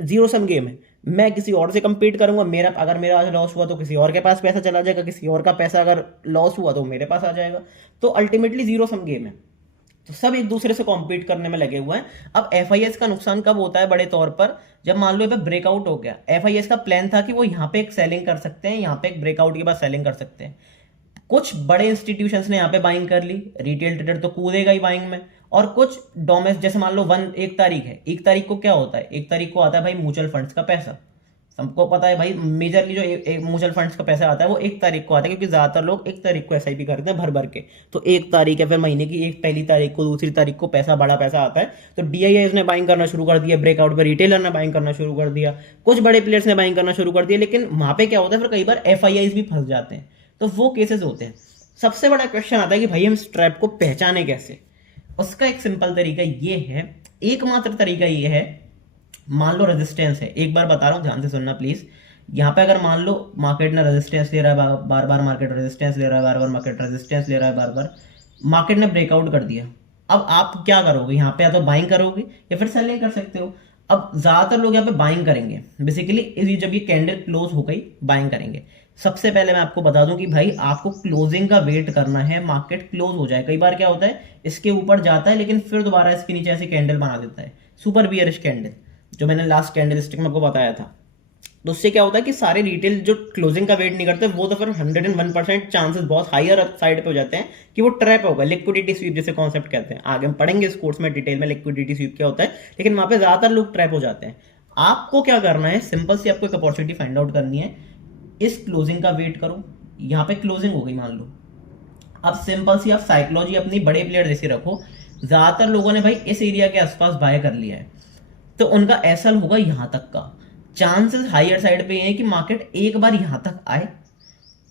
जीरो सम गेम है, मैं किसी और से कंपीट करूंगा, मेरा अगर मेरा आज लॉस हुआ तो किसी और के पास पैसा चला जाएगा, किसी और का पैसा अगर लॉस हुआ तो मेरे पास आ जाएगा। तो अल्टीमेटली जीरो सम गेम है, तो सब एक दूसरे से कॉम्पीट करने में लगे हुए हैं। अब FIIs का नुकसान कब होता है बड़े तौर पर? जब मान लो यहाँ पे ब्रेकआउट हो गया। FIIs का प्लान था कि वो यहाँ पे एक सेलिंग कर सकते हैं, यहाँ पे एक ब्रेकआउट के बाद सेलिंग कर सकते हैं। कुछ बड़े इंस्टीट्यूशंस ने यहाँ पे बाइंग कर ली, रिटेल ट्रेडर तो कूदेगा ही बाइंग में। और कुछ डोमेस्ट, जैसे मान लो 1 तारीख है, 1 तारीख को क्या होता है? 1 तारीख को आता है भाई म्यूचुअल फंड्स का पैसा, सबको पता है भाई, मेजरली जो म्यूचुअल फंड्स का पैसा आता है वो 1 तारीख को आता है, क्योंकि ज्यादातर लोग 1 तारीख को एसआईपी करते हैं भर भर के। तो 1 तारीख या फिर महीने की पहली तारीख को, दूसरी तारीख को पैसा, बड़ा पैसा आता है। तो डीआईआईज ने बाइंग करना शुरू कर दिया, ब्रेकआउट पर रिटेलर ने बाइंग करना शुरू कर दिया, कुछ बड़े प्लेयर्स ने बाइंग करना शुरू कर दिया। लेकिन वहां पे क्या होता है, फिर कई बार एफआईआईज भी फंस जाते हैं, तो वो केसेस होते हैं। सबसे बड़ा क्वेश्चन आता है कि भाई हम इस ट्रैप को पहचाने कैसे। उसका एक सिंपल तरीका ये है, एकमात्र तरीका ये है, मान लो रेजिस्टेंस है, एक बार बता रहा हूं ध्यान से सुनना प्लीज। यहाँ पे अगर मान लो मार्केट ने रेजिस्टेंस ले रहा है, बार बार मार्केट रेजिस्टेंस ले रहा है, बार बार मार्केट रेजिस्टेंस ले रहा है, बार बार मार्केट ने ब्रेकआउट कर दिया। अब आप क्या करोगे, यहाँ पे या तो बाइंग करोगे या फिर सेलिंग कर सकते हो। अब ज्यादातर लोग यहाँ पे बाइंग करेंगे बेसिकली, जब ये कैंडल क्लोज हो गई बाइंग करेंगे। सबसे पहले मैं आपको बता दूं कि भाई आपको क्लोजिंग का वेट करना है, मार्केट क्लोज हो जाए। कई बार क्या होता है, इसके ऊपर जाता है लेकिन फिर दोबारा इसके नीचे ऐसे कैंडल बना देता है, सुपर बियरिश कैंडल, जो मैंने लास्ट कैंडल स्टिक में आपको बताया था। तो उससे क्या होता है कि सारे रिटेल जो क्लोजिंग का वेट नहीं करते, वो तो फिर 101% चांसेस बहुत हायर साइड पे हो जाते हैं कि वो ट्रैप होगा। लिक्विडिटी स्वीप जैसे कॉन्सेप्ट कहते हैं, आगे हम पढ़ेंगे इस कोर्स में डिटेल में लिक्विडिटी स्वीप क्या होता है, लेकिन वहां पे ज्यादातर लोग ट्रैप हो जाते हैं। आपको क्या करना है, सिंपल सी आपको एक अपॉर्चुनिटी फाइंड आउट करनी है। इस क्लोजिंग का वेट करो, यहाँ पे क्लोजिंग हो गई मान लो। अब सिंपल सी आप साइकोलॉजी अपनी बड़े प्लेयर जैसे रखो। ज्यादातर लोगों ने भाई इस एरिया के आसपास बाय कर लिया है, तो उनका एसएल होगा यहां तक का। चांसेस हायर साइड पे है कि मार्केट एक बार यहां तक आए,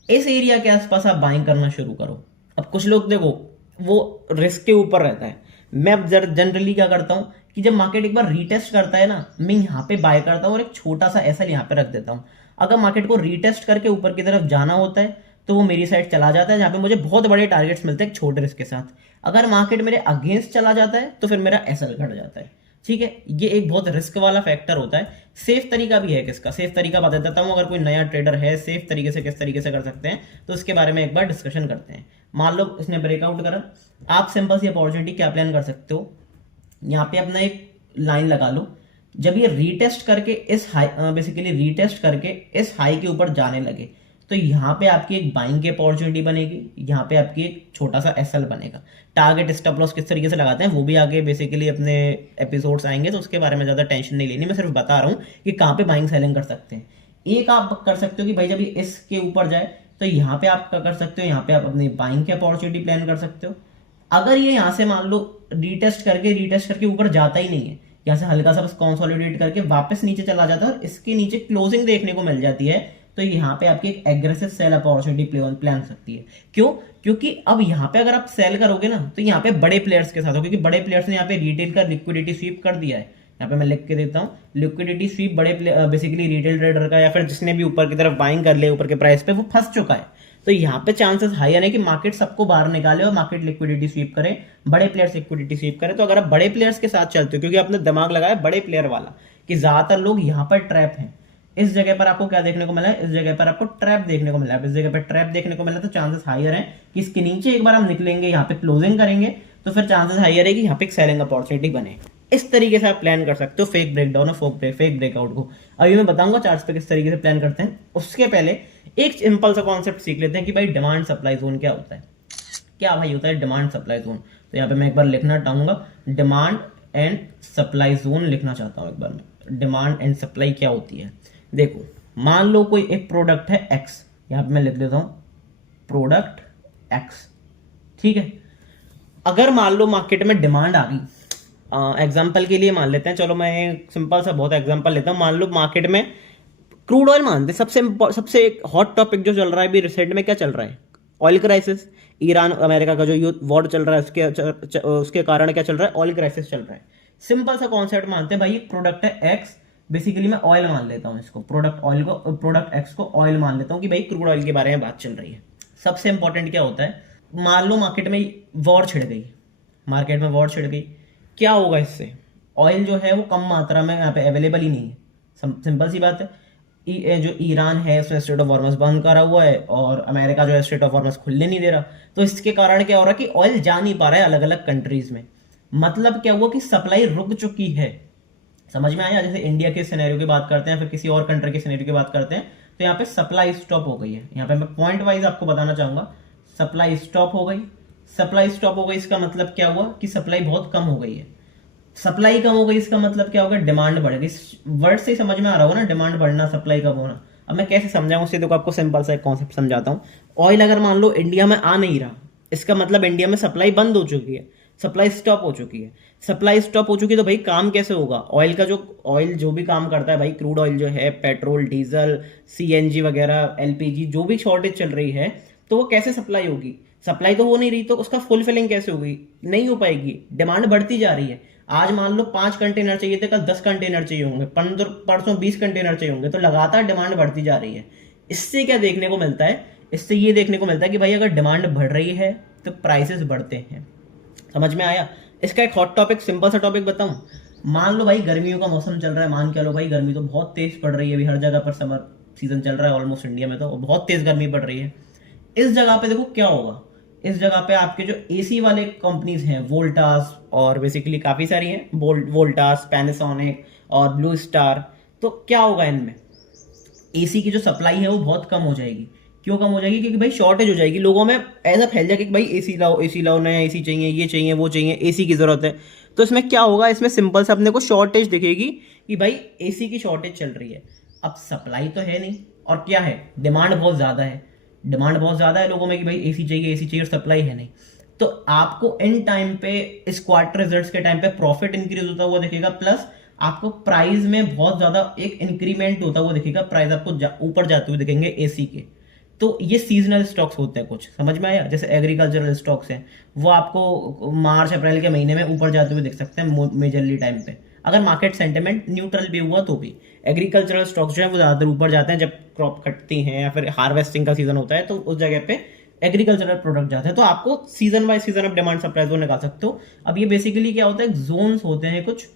इस एरिया के आसपास आप बाइंग करना शुरू करो। अब कुछ लोग देखो वो रिस्क के ऊपर रहता है, मैं अब जनरली क्या करता हूं कि जब मार्केट एक बार रीटेस्ट करता है ना, मैं यहाँ पे बाय करता हूँ और एक छोटा सा एसएल यहाँ पे रख देता हूँ। अगर मार्केट को रीटेस्ट करके ऊपर की तरफ जाना होता है तो वो मेरी साइड चला जाता है, जहां पे मुझे बहुत बड़े टारगेट्स मिलते हैं छोटे रिस्क के साथ। अगर मार्केट मेरे अगेंस्ट चला जाता है तो फिर मेरा एसएल घट जाता है। ठीक है, ये एक बहुत रिस्क वाला फैक्टर होता है। सेफ तरीका भी है किसका, सेफ तरीका बता देता हूँ। अगर कोई नया ट्रेडर है, सेफ तरीके से किस तरीके से कर सकते हैं, तो उसके बारे में एक बार डिस्कशन करते हैं। मान लो इसने ब्रेकआउट करा, आप सिंपल सी अपॉर्चुनिटी क्या प्लान कर सकते हो, यहाँ पे अपना एक लाइन लगा लो। जब ये रीटेस्ट करके इस हाई, बेसिकली रीटेस्ट करके इस हाई के ऊपर जाने लगे, तो यहाँ पे आपकी एक बाइंग की अपॉर्चुनिटी बनेगी, यहाँ पे आपकी एक छोटा सा एसएल बनेगा। टारगेट स्टॉप लॉस किस तरीके से लगाते हैं वो भी आगे बेसिकली अपने एपिसोड्स आएंगे, तो उसके बारे में ज्यादा टेंशन नहीं लेनी, मैं सिर्फ बता रहा हूँ कि कहाँ पे बाइंग सेलिंग कर सकते हैं। एक आप कर सकते हो कि भाई जब ये इसके ऊपर जाए तो यहाँ पे आप क्या कर सकते हो, यहाँ पे आप अपनी बाइंग की अपॉर्चुनिटी प्लान कर सकते हो। अगर ये यहाँ से मान लो रीटेस्ट करके ऊपर जाता ही नहीं है, यहाँ से हल्का सा बस कंसोलिडेट करके वापस नीचे चला जाता है और इसके नीचे क्लोजिंग देखने को मिल जाती है, तो यहाँ पे आपकी एक एग्रेसिव सेल अपॉर्चुनिटी प्लान सकती है। क्यों? क्योंकि अब यहाँ पे अगर आप सेल करोगे ना, तो यहाँ पे बड़े प्लेयर्स के साथ हो, क्योंकि बड़े प्लेयर्स ने यहाँ पे रिटेल का लिक्विडिटी स्वीप कर दिया है। यहाँ पे मैं लिख के देता हूँ, लिक्विडिटी स्वीप बड़े बेसिकली रिटेल ट्रेडर का या फिर जिसने भी ऊपर की तरफ बाइंग कर लिया ऊपर के प्राइस पे, वो फंस चुका है। तो यहाँ पे चांसेस हायर है कि मार्केट सबको बाहर निकाले और मार्केट लिक्विडिटी स्वीप करे, बड़े प्लेयर्स लिक्विडिटी स्वीप करे। तो अगर आप बड़े प्लेयर्स के साथ चलते हो, क्योंकि आपने दिमाग लगाया बड़े प्लेयर वाला कि ज्यादातर लोग यहाँ पर ट्रैप हैं, इस जगह पर आपको क्या देखने को मिला है, इस जगह पर आपको ट्रैप देखने को मिला है। इस जगह पर ट्रैप देखने को मिला तो चांसेस हायर है कि इसके नीचे एक बार हम निकलेंगे, यहाँ पे क्लोजिंग करेंगे, तो फिर चांसेस हायर है कि यहाँ पे एक सेलिंग अपॉर्चुनिटी बने। इस तरीके से आप प्लान कर सकते हो फेक ब्रेकडाउन और फेक ब्रेकआउट को। अभी मैं बताऊंगा चार्ट्स पे किस तरीके से प्लान करते हैं। उसके पहले एक सिंपल सा कॉन्सेप्ट सीख लेते हैं कि भाई डिमांड सप्लाई जोन क्या होता है। क्या भाई होता है डिमांड सप्लाई जोन? तो यहाँ पे मैं एक बार लिखना चाहूंगा, डिमांड एंड सप्लाई जोन लिखना चाहता हूँ एक बार मैं। डिमांड एंड सप्लाई क्या होती है, देखो मान लो कोई एक प्रोडक्ट है एक्स, यहाँ पे मैं लिख देता हूँ प्रोडक्ट एक्स, ठीक है। अगर मान लो मार्केट में डिमांड आ गई, एग्जाम्पल के लिए मान लेते हैं, चलो मैं सिंपल सा बहुत एग्जाम्पल लेता हूँ। मान लो मार्केट में क्रूड ऑयल मानते हैं, सबसे हॉट टॉपिक जो चल रहा है अभी रिसेंट में, क्या चल रहा है? Oil crisis. ईरान अमेरिका का जो वॉर चल रहा है उसके कारण क्या चल रहा है? ऑयल क्राइसिस चल रहा है। सिंपल सा कॉन्सेप्ट मानते हैं भाई, एक प्रोडक्ट है एक्स, बेसिकली मैं ऑयल मान लेता हूं इसको, प्रोडक्ट एक्स को ऑयल मान लेता हूं कि भाई क्रूड ऑयल के बारे में बात चल रही है। सबसे इंपॉर्टेंट क्या होता है, मान लो मार्केट में वॉर छिड़ गई, मार्केट में वॉर छिड़ गई, क्या होगा इससे? ऑयल जो है वो कम मात्रा में यहाँ पे अवेलेबल ही नहीं है। सिंपल सी बात है, जो ईरान है उसने स्ट्रेट ऑफ हॉर्मस बंद करा हुआ है और अमेरिका जो है स्ट्रेट ऑफ हॉर्मस खुलने नहीं दे रहा। तो इसके कारण क्या हो रहा है कि ऑयल जा नहीं पा रहा है अलग अलग कंट्रीज में। मतलब क्या हुआ कि सप्लाई रुक चुकी है। समझ में आया? जैसे इंडिया के सिनेरियो की बात करते हैं, फिर किसी और कंट्री के सिनेरियो की बात करते हैं, तो यहाँ पे सप्लाई स्टॉप हो गई है। यहाँ पे मैं पॉइंट वाइज आपको बताना चाहूंगा, सप्लाई स्टॉप हो गई। सप्लाई स्टॉप हो गई, इसका मतलब क्या हुआ कि सप्लाई बहुत कम हो गई है। सप्लाई कम हो गई, इसका मतलब क्या होगा, डिमांड बढ़ गई। वर्ड से ही समझ में आ रहा होगा ना, डिमांड बढ़ना, सप्लाई कम होना। अब मैं कैसे समझाऊं उसे, देखो आपको सिंपल सा एक कॉन्सेप्ट समझाता हूँ। ऑयल अगर मान लो इंडिया में आ नहीं रहा, इसका मतलब इंडिया में सप्लाई बंद हो चुकी है, सप्लाई स्टॉप हो चुकी है। सप्लाई स्टॉप हो चुकी है तो भाई काम कैसे होगा, ऑयल का जो ऑयल जो भी काम करता है भाई, क्रूड ऑयल जो है, पेट्रोल, डीजल, सीएनजी वगैरह, एलपीजी, जो भी शॉर्टेज चल रही है, तो वो कैसे सप्लाई होगी। सप्लाई तो हो नहीं रही, तो उसका फुलफिलिंग कैसे होगी, नहीं हो पाएगी। डिमांड बढ़ती जा रही है। आज मान लो 5 कंटेनर चाहिए थे, कल 10 कंटेनर चाहिए होंगे, परसों 20 कंटेनर चाहिए होंगे, तो लगातार डिमांड बढ़ती जा रही है। इससे क्या देखने को मिलता है, इससे ये देखने को मिलता है कि भाई अगर डिमांड बढ़ रही है तो प्राइसेस बढ़ते हैं। समझ में आया। इसका एक हॉट टॉपिक, सिंपल सा टॉपिक बताऊं। मान लो भाई गर्मियों का मौसम चल रहा है, मान के लो भाई गर्मी तो बहुत तेज पड़ रही है अभी, हर जगह पर समर सीजन चल रहा है ऑलमोस्ट इंडिया में, तो बहुत तेज गर्मी पड़ रही है। इस जगह पे देखो क्या होगा, इस जगह पे आपके जो एसी वाले कंपनीज हैं, वोल्टास और बेसिकली काफी सारी हैं, वोल्टास, पैनासोनिक और ब्लू स्टार, तो क्या होगा इनमें, एसी की जो सप्लाई है वो बहुत कम हो जाएगी। क्यों कम हो जाएगी, क्योंकि भाई शॉर्टेज हो जाएगी, लोगों में ऐसा फैल जाएगा कि भाई एसी लाओ, नया एसी चाहिए, ये चाहिए, वो चाहिए, एसी की जरूरत है। तो इसमें क्या होगा, इसमें सिंपल से अपने को शॉर्टेज दिखेगी कि भाई एसी की शॉर्टेज चल रही है। अब सप्लाई तो है नहीं, और क्या है, डिमांड बहुत ज्यादा है। डिमांड बहुत ज्यादा है लोगों में कि भाई एसी चाहिए, एसी चाहिए, और सप्लाई है नहीं। तो आपको इन टाइम पे, इस क्वार्टर रिजल्ट्स के टाइम पे प्रॉफिट इंक्रीज होता हुआ दिखेगा, प्लस आपको प्राइस में बहुत ज्यादा एक इंक्रीमेंट होता हुआ दिखेगा, प्राइस आपको ऊपर जाते हुए दिखेंगे एसी के। तो ये सीजनल स्टॉक्स होते हैं, कुछ समझ में आया। जैसे एग्रीकल्चरल स्टॉक्स हैं, वो आपको मार्च अप्रैल के महीने में ऊपर जाते हुए दिख सकते हैं मेजरली टाइम पे, अगर मार्केट सेंटिमेंट न्यूट्रल भी हुआ तो भी। एग्रीकल्चरल स्टॉक्स जो है वो ज्यादातर ऊपर जाते हैं जब क्रॉप कटती हैं या फिर हार्वेस्टिंग का सीजन होता है, तो उस जगह पे एग्रीकल्चरल प्रोडक्ट जाते हैं। तो आपको सीजन बाय सीजन आप डिमांड सप्लाई जोन निकाल सकते हो। अब ये बेसिकली क्या होता है, जोन्स होते हैं कुछ।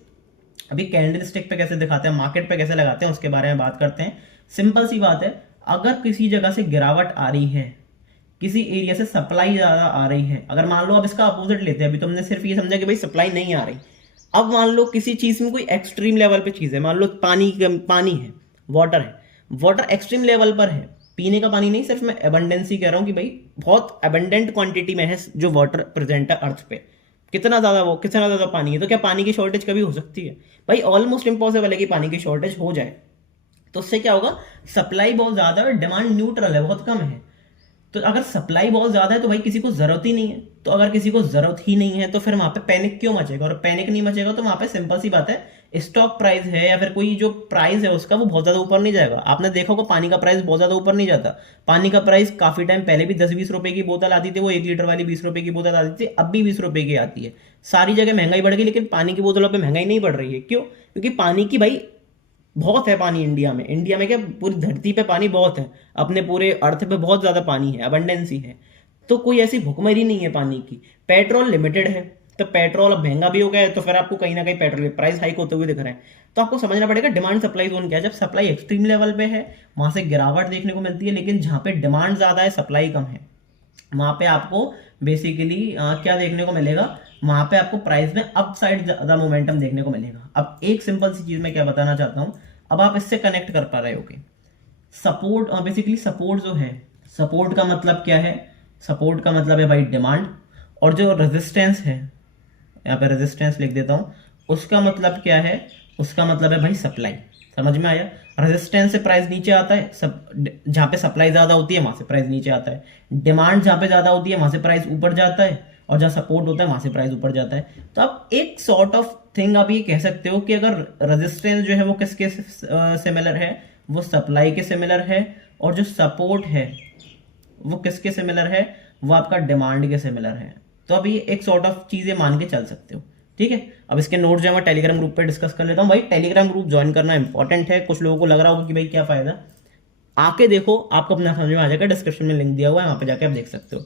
अभी कैंडल स्टिक पे कैसे दिखाते हैं, मार्केट पे कैसे लगाते हैं, उसके बारे में बात करते हैं। सिंपल सी बात है, अगर किसी जगह से गिरावट आ रही है, किसी एरिया से सप्लाई ज्यादा आ रही है, अगर मान लो अब इसका अपोजिट लेते हैं, अभी तुमने सिर्फ ये समझा कि भाई सप्लाई नहीं आ रही। अब मान लो किसी चीज में कोई एक्सट्रीम लेवल पे चीज है, मान लो पानी है, वाटर है, वाटर एक्सट्रीम लेवल पर है, पीने का पानी नहीं, सिर्फ मैं एबंडेंसी कह रहा हूं कि भाई बहुत एबंडेंट क्वांटिटी में है जो वाटर प्रेजेंट है अर्थ पे, कितना ज्यादा पानी है, तो क्या पानी की शॉर्टेज कभी हो सकती है, भाई ऑलमोस्ट इम्पॉसिबल है कि पानी की शॉर्टेज हो जाए। तो उससे क्या होगा, सप्लाई बहुत ज्यादा है, डिमांड न्यूट्रल है, बहुत कम है। तो अगर सप्लाई बहुत ज्यादा है तो भाई किसी को जरूरत ही नहीं है, तो अगर किसी को जरूरत ही नहीं है तो फिर वहां पे पैनिक क्यों मचेगा, और पैनिक नहीं मचेगा तो वहां पे सिंपल सी बात है, स्टॉक प्राइस है या फिर कोई जो प्राइस है उसका, वो बहुत ज्यादा ऊपर नहीं जाएगा। आपने देखा होगा पानी का प्राइस बहुत ज्यादा ऊपर नहीं जाता। पानी का प्राइस काफी टाइम पहले भी 10-20 रुपए की बोतल आती थी, वो 1 लीटर वाली 20 रुपए की बोतल आती थी, अब भी 20 रुपए की आती है। सारी जगह महंगाई बढ़ गई, लेकिन पानी की बोतलों पर महंगाई नहीं बढ़ रही है। क्यों, क्योंकि पानी की भाई बहुत है, पानी इंडिया में क्या पूरी धरती पे पानी बहुत है, अपने पूरे अर्थ पे बहुत ज्यादा पानी है, अबंडेंसी है। तो कोई ऐसी भुखमरी नहीं है पानी की। पेट्रोल लिमिटेड है, तो पेट्रोल अब महंगा भी हो गया है, तो फिर आपको कहीं ना कहीं पेट्रोल के प्राइस हाइक होते हुए दिख रहे हैं। तो आपको समझना पड़ेगा डिमांड सप्लाई जोन क्या है। जब सप्लाई एक्सट्रीम लेवल पे है, वहां से गिरावट देखने को मिलती है, लेकिन जहां पे डिमांड ज्यादा है, सप्लाई कम है, वहां पे आपको बेसिकली क्या देखने को मिलेगा, वहां पे आपको प्राइस में अप साइड ज्यादा मोमेंटम देखने को मिलेगा। अब एक सिंपल सी चीज मैं क्या बताना चाहता हूं, अब आप इससे कनेक्ट कर पा रहे होगे। सपोर्ट, बेसिकली सपोर्ट जो है, सपोर्ट का मतलब क्या है, सपोर्ट का मतलब है भाई डिमांड, और जो रेजिस्टेंस है, यहाँ पे रेजिस्टेंस लिख देता हूं, उसका मतलब क्या है, उसका मतलब है भाई सप्लाई। समझ में आया। रेजिस्टेंस से प्राइस नीचे आता है, सब जहां पे सप्लाई ज्यादा होती है वहां से प्राइस नीचे आता है। डिमांड जहां पे ज्यादा होती है वहां से प्राइस ऊपर जाता है, और जहां सपोर्ट होता है वहां से प्राइस ऊपर जाता है। तो आप एक सॉर्ट ऑफ थिंग आप ये कह सकते हो कि अगर रेजिस्टेंस जो है वो किसके सिमिलर है, वो सप्लाई के सिमिलर है, और जो सपोर्ट है वो किसके सिमिलर है, वो आपका डिमांड के सिमिलर है। तो अब ये एक सॉर्ट ऑफ चीजें मान के चल सकते हो। ठीक है, अब इसके नोट जो है मैं टेलीग्राम ग्रुप पे डिस्कस कर लेता हूँ। भाई टेलीग्राम ग्रुप ज्वाइन करना इंपॉर्टेंट है। कुछ लोगों को लग रहा होगा कि भाई क्या फायदा, आके देखो, आपको अपना समझ में आ जाएगा। डिस्क्रिप्शन में लिंक दिया हुआ है, वहां पे जाके आप देख सकते हो।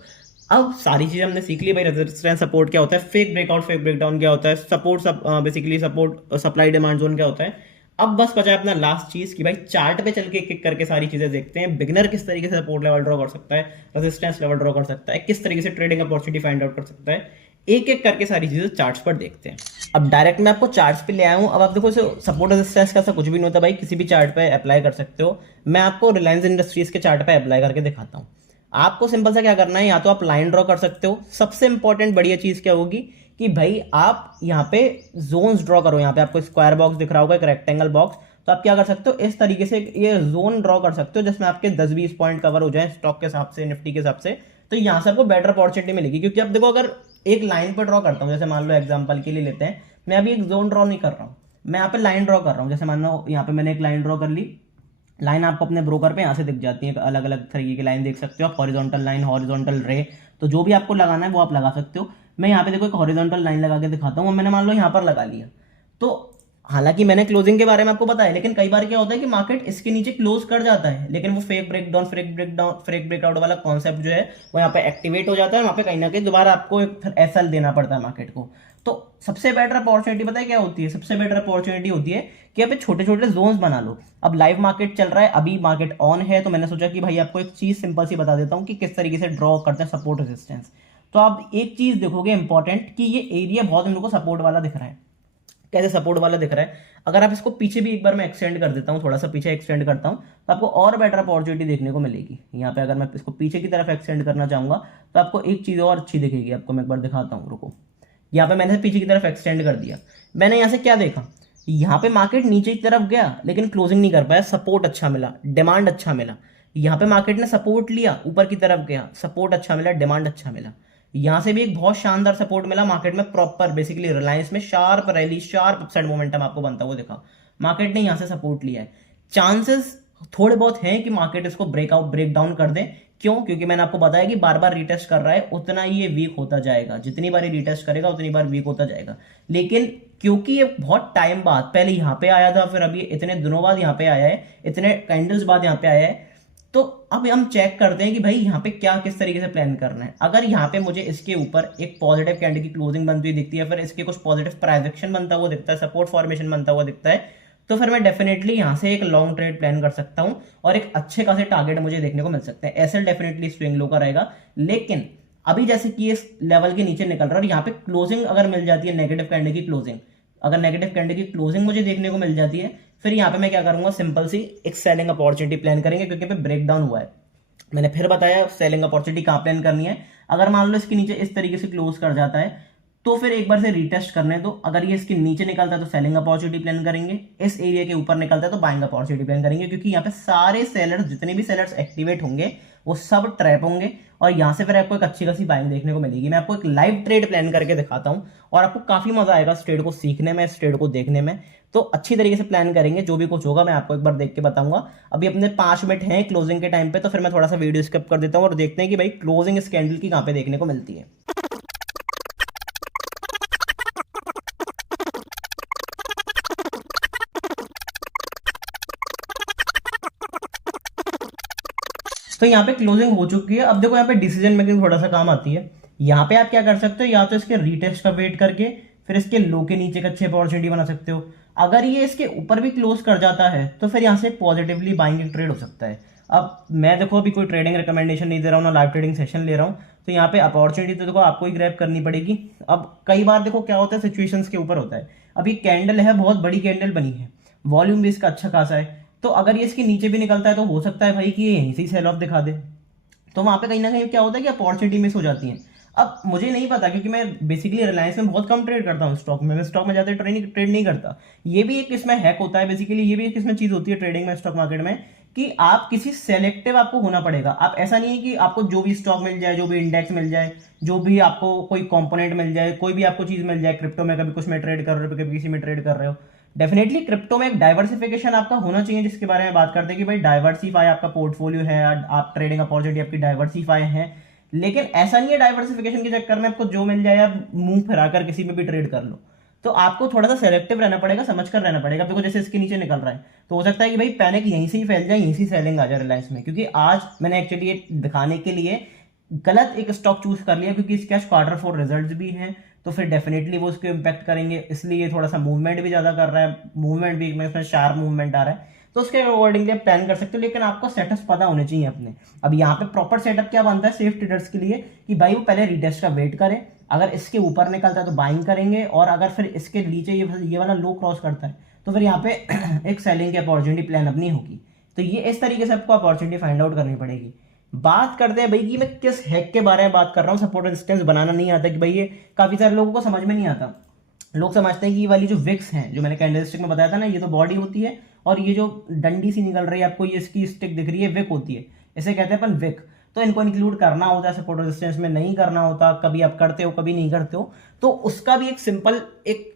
अब सारी चीजें हमने सीख ली भाई। रेजिस्टेंस सपोर्ट क्या होता है, फेक ब्रेकआउट फेक ब्रेकडाउन क्या होता है, support basically support supply demand zone क्या होता है। अब बस बचा है अपना लास्ट चीज कि भाई चार्ट पे चल के एक एक करके सारी चीजें देखते हैं। बिगनर किस तरीके से सपोर्ट लेवल ड्रॉ कर सकता है, रेजिस्टेंस लेवल ड्रॉ कर सकता है, किस तरीके से ट्रेडिंग अपॉर्चुनिटी फाइंड आउट कर सकता है, एक एक करके सारी चीजें चार्ट्स पर देखते हैं। अब डायरेक्ट मैं आपको चार्ट्स पे ले आया हूं। अब आप देखो, सपोर्ट रेजिस्टेंस का ऐसा कुछ भी नहीं होता भाई, किसी भी चार्ट पे अप्लाई कर सकते हो। मैं आपको रिलायंस इंडस्ट्रीज के चार्ट पे अप्लाई करके दिखाता हूं। आपको सिंपल सा क्या करना है, या तो आप लाइन ड्रॉ कर सकते हो। सबसे इंपॉर्टेंट बढ़िया चीज क्या होगी कि भाई आप यहाँ पे जोन्स ड्रॉ करो। यहाँ पे आपको स्क्वायर बॉक्स दिख रहा होगा, एक रेक्टेंगल बॉक्स, तो आप क्या कर सकते हो, इस तरीके से ये जोन ड्रॉ कर सकते हो जिसमें आपके 10-20 पॉइंट कवर हो जाए स्टॉक के हिसाब से, निफ्टी के हिसाब से। तो यहाँ से आपको बेटर अपॉर्चुनिटी मिलेगी, क्योंकि अब देखो अगर एक लाइन पर ड्रॉ करता हूँ, जैसे मान लो एग्जांपल के लिए लेते हैं, मैं अभी एक जोन ड्रॉ नहीं कर रहा हूँ, मैं यहाँ पे लाइन ड्रॉ कर रहा हूँ। जैसे मान लो यहाँ पे मैंने एक लाइन ड्रॉ कर ली, लाइन आपको अपने ब्रोकर पे यहाँ से दिख जाती है, अलग अलग तरीके की लाइन देख सकते हो आप, हॉरिजॉन्टल लाइन, हॉरिजॉन्टल रे, तो जो भी आपको लगाना है वो आप लगा सकते हो। मैं यहाँ पे देखो एक हॉरिजॉन्टल लाइन लगा के दिखाता हूँ, मैंने मान लो यहाँ पर लगा लिया, तो हालांकि मैंने क्लोजिंग के बारे में आपको बताया, लेकिन कई बार क्या होता है कि मार्केट इसके नीचे क्लोज कर जाता है, लेकिन वो फेक ब्रेकआउट वाला कॉन्सेप्ट जो है वो यहाँ पे एक्टिवेट हो जाता है, वहाँ पे कहीं ना कहीं दोबारा आपको एक एसएल देना पड़ता है मार्केट को। तो सबसे बेटर अपॉर्चुनिटी पता है क्या होती है, सबसे बेटर अपॉर्चुनिटी होती है कि आप छोटे छोटे जोन्स बना लो। अब लाइव मार्केट चल रहा है, अभी मार्केट ऑन है, तो मैंने सोचा कि भाई आपको एक चीज सिंपल सी बता देता हूँ कि किस तरीके से ड्रॉ करते हैं सपोर्ट रेजिस्टेंस। तो आप एक चीज देखोगे इंपॉर्टेंट, कि ये एरिया बहुत हम लोग को सपोर्ट वाला दिख रहा है। कैसे सपोर्ट वाला दिख रहा है, अगर आप इसको पीछे भी एक बार मैं एक्सटेंड कर देता हूँ, थोड़ा सा पीछे एक्सटेंड करता हूँ, तो आपको और बेटर अपॉर्चुनिटी देखने को मिलेगी। यहाँ पे अगर मैं इसको पीछे की तरफ एक्सटेंड करना चाहूंगा तो आपको एक चीज और अच्छी दिखेगी, आपको मैं एक बार दिखाता हूँ, रुको। यहाँ पे मैंने पीछे की तरफ एक्सटेंड कर दिया, मैंने यहाँ से क्या देखा, यहाँ पे मार्केट नीचे की तरफ गया लेकिन क्लोजिंग नहीं कर पाया, सपोर्ट अच्छा मिला, डिमांड अच्छा मिला। यहाँ पे मार्केट ने सपोर्ट लिया, ऊपर की तरफ गया, सपोर्ट अच्छा मिला, डिमांड अच्छा मिला। यहाँ से भी एक बहुत शानदार सपोर्ट मिला मार्केट में, प्रॉपर बेसिकली रिलायंस में sharp rally, sharp upside momentum आपको बनता हुआ दिखा, मार्केट ने यहाँ से सपोर्ट लिया है। चांसेस थोड़े बहुत हैं कि मार्केट इसको ब्रेकआउट ब्रेक डाउन कर दे। क्यों? क्योंकि मैंने आपको बताया कि बार बार रिटेस्ट कर रहा है, उतना ही ये वीक होता जाएगा, जितनी बार रिटेस्ट करेगा उतनी बार वीक होता जाएगा। लेकिन क्योंकि ये बहुत टाइम बाद पहले यहाँ पे आया था, फिर अभी इतने दिनों बाद यहाँ पे आया है, इतने कैंडल्स बाद यहाँ पे आया है, तो अब हम चेक करते हैं कि भाई यहाँ पे क्या किस तरीके से प्लान करना है। अगर यहाँ पे मुझे इसके ऊपर एक पॉजिटिव कैंडल की क्लोजिंग बनती हुई दिखती है, फिर इसके कुछ पॉजिटिव प्राइजेक्शन बनता हुआ दिखता है, सपोर्ट फॉर्मेशन बनता हुआ दिखता है, तो फिर मैं डेफिनेटली यहाँ से एक लॉन्ग ट्रेड प्लान कर सकता हूँ और एक अच्छे खासे टारगेट मुझे देखने को मिल सकते हैं। एसएल डेफिनेटली स्विंग लो का रहेगा, लेकिन अभी जैसे कि इस लेवल के नीचे निकल रहा है और यहाँ पे क्लोजिंग अगर मिल जाती है नेगेटिव कैंडल की क्लोजिंग, अगर नेगेटिव कैंडल की क्लोजिंग मुझे देखने को मिल जाती है, फिर यहाँ पे मैं क्या करूंगा, सिंपल सी एक सेलिंग अपॉर्चुनिटी प्लान करेंगे, क्योंकि पे ब्रेक डाउन हुआ है। मैंने फिर बताया सेलिंग अपॉर्चुनिटी कहाँ प्लान करनी है। अगर मान लो इसके नीचे इस तरीके से क्लोज कर जाता है तो फिर एक बार से रीटेस्ट करने दो, अगर ये इसके नीचे निकलता है तो सेलिंग अपॉर्चुनिटी प्लान करेंगे, इस एरिया के ऊपर निकलता है तो बाइंग अपॉर्चुनिटी प्लान करेंगे, क्योंकि यहाँ पे सारे सेलर्स, जितने भी सेलर्स एक्टिवेट होंगे वो सब ट्रैप होंगे और यहाँ से फिर आपको एक अच्छी खासी बाइंग देखने को मिलेगी। मैं आपको एक लाइव ट्रेड प्लान करके दिखाता हूँ और आपको काफी मजा आएगा इस ट्रेड को सीखने में, इस ट्रेड को देखने में। तो अच्छी तरीके से प्लान करेंगे, जो भी कुछ होगा मैं आपको एक बार देख के बताऊंगा। अभी अपने 5 मिनट हैं क्लोजिंग के टाइम पे, तो फिर मैं थोड़ा सा वीडियो स्किप कर देता हूँ और देखते हैं कि भाई क्लोजिंग इस कैंडल की कहाँ पे देखने को मिलती है। तो यहाँ पे क्लोजिंग हो चुकी है। अब देखो यहाँ पे डिसीजन मेकिंग थोड़ा सा काम आती है। यहाँ पे आप क्या कर सकते हो, या तो इसके रीटेस्ट का वेट करके फिर इसके लो के नीचे का अच्छी अपॉर्चुनिटी बना सकते हो। अगर ये इसके ऊपर भी क्लोज कर जाता है तो फिर यहाँ से पॉजिटिवली बाइंग ट्रेड हो सकता है। अब मैं देखो अभी कोई ट्रेडिंग रिकमेंडेशन नहीं दे रहा हूँ, ना लाइव ट्रेडिंग सेशन ले रहा हूँ, तो यहाँ पे अपॉर्चुनिटी तो देखो आपको ही ग्रैब करनी पड़ेगी। अब कई बार देखो क्या होता है, सिचुएशंस के ऊपर होता है। अब ये कैंडल है, बहुत बड़ी कैंडल बनी है, वॉल्यूम भी इसका अच्छा खासा है, तो अगर ये इसके नीचे भी निकलता है तो हो सकता है भाई कि ये यहीं से ही सेल ऑफ दिखा दे, तो वहां पे कहीं ना कहीं क्या होता है कि अपॉर्चुनिटी मिस हो जाती है। अब मुझे नहीं पता, क्योंकि मैं बेसिकली रिलायंस में बहुत कम ट्रेड करता हूँ स्टॉक में, मैं स्टॉक में ज्यादा ट्रेड नहीं करता। ये भी एक इसमें हैक होता है, बेसिकली ये भी एक इसमें चीज होती है ट्रेडिंग में, स्टॉक मार्केट में, कि आप किसी सेलेक्टिव आपको होना पड़ेगा। आप ऐसा नहीं है कि आपको जो भी स्टॉक मिल जाए, जो भी इंडेक्स मिल जाए, जो भी आपको कोई कंपोनेंट मिल जाए, कोई भी आपको चीज मिल जाए, क्रिप्टो में कभी कुछ में ट्रेड कर रहे हो, कभी किसी में ट्रेड कर रहे हो। डेफिनेटली क्रिप्टो में एक डाइवर्सिफिकेशन आपका होना चाहिए, जिसके बारे में बात करते हैं कि भाई डाइवर्सिफाई आपका पोर्टफोलियो है, आप ट्रेडिंग अपॉर्चुनिटी आपकी डाइवर्सिफाई है। लेकिन ऐसा नहीं है डाइवर्सिफिकेशन के चक्कर में आपको जो मिल जाए आप मुंह फिराकर किसी में भी ट्रेड कर लो। तो आपको थोड़ा सा सेलेक्टिव रहना पड़ेगा, समझ कर रहना पड़ेगा। देखो जैसे इसके नीचे निकल रहा है तो हो सकता है कि भाई पैनिक यहीं से ही फैल जाए, यहीं से सेलिंग आ जाए रिलायंस में, क्योंकि आज मैंने एक्चुअली ये दिखाने के लिए गलत एक स्टॉक चूज कर लिया, क्योंकि इसके Q4 रिजल्ट्स भी हैं, तो फिर डेफिनेटली वो उसको इम्पैक्ट करेंगे, इसलिए थोड़ा सा मूवमेंट भी ज्यादा कर रहा है, मूवमेंट भी इसमें शार्प मूवमेंट आ रहा है, तो उसके अकॉर्डिंगली आप प्लान कर सकते हो। लेकिन आपको सेटअप पता होने चाहिए अपने। अब यहाँ पे प्रॉपर सेटअप क्या बनता है सेफ ट्रेडर्स के लिए, कि भाई वो पहले रिटेस्ट का वेट करें, अगर इसके ऊपर निकलता है तो बाइंग करेंगे, और अगर फिर इसके नीचे ये वाला लो क्रॉस करता है तो फिर यहाँ पे एक सेलिंग की अपॉर्चुनिटी प्लान अपनी होगी। तो ये इस तरीके से आपको अपॉर्चुनिटी फाइंड आउट करनी पड़ेगी। बात करते हैं भाई कि मैं किस हैक के बारे में बात कर रहा हूँ। सपोर्ट रेजिस्टेंस बनाना नहीं आता कि भाई ये काफी सारे लोगों को समझ में नहीं आता। लोग समझते हैं कि ये वाली जो विक्स है, जो मैंने कैंडलस्टिक में बताया था ना, ये तो बॉडी होती है और ये जो डंडी सी निकल रही है आपको, ये इसकी स्टिक दिख रही है, विक होती है। इसे कहते हैं अपन विक। तो इनको इंक्लूड करना होता है सपोर्ट रेजिस्टेंस में, नहीं करना होता। कभी आप करते हो, कभी नहीं करते हो। तो उसका भी एक सिंपल एक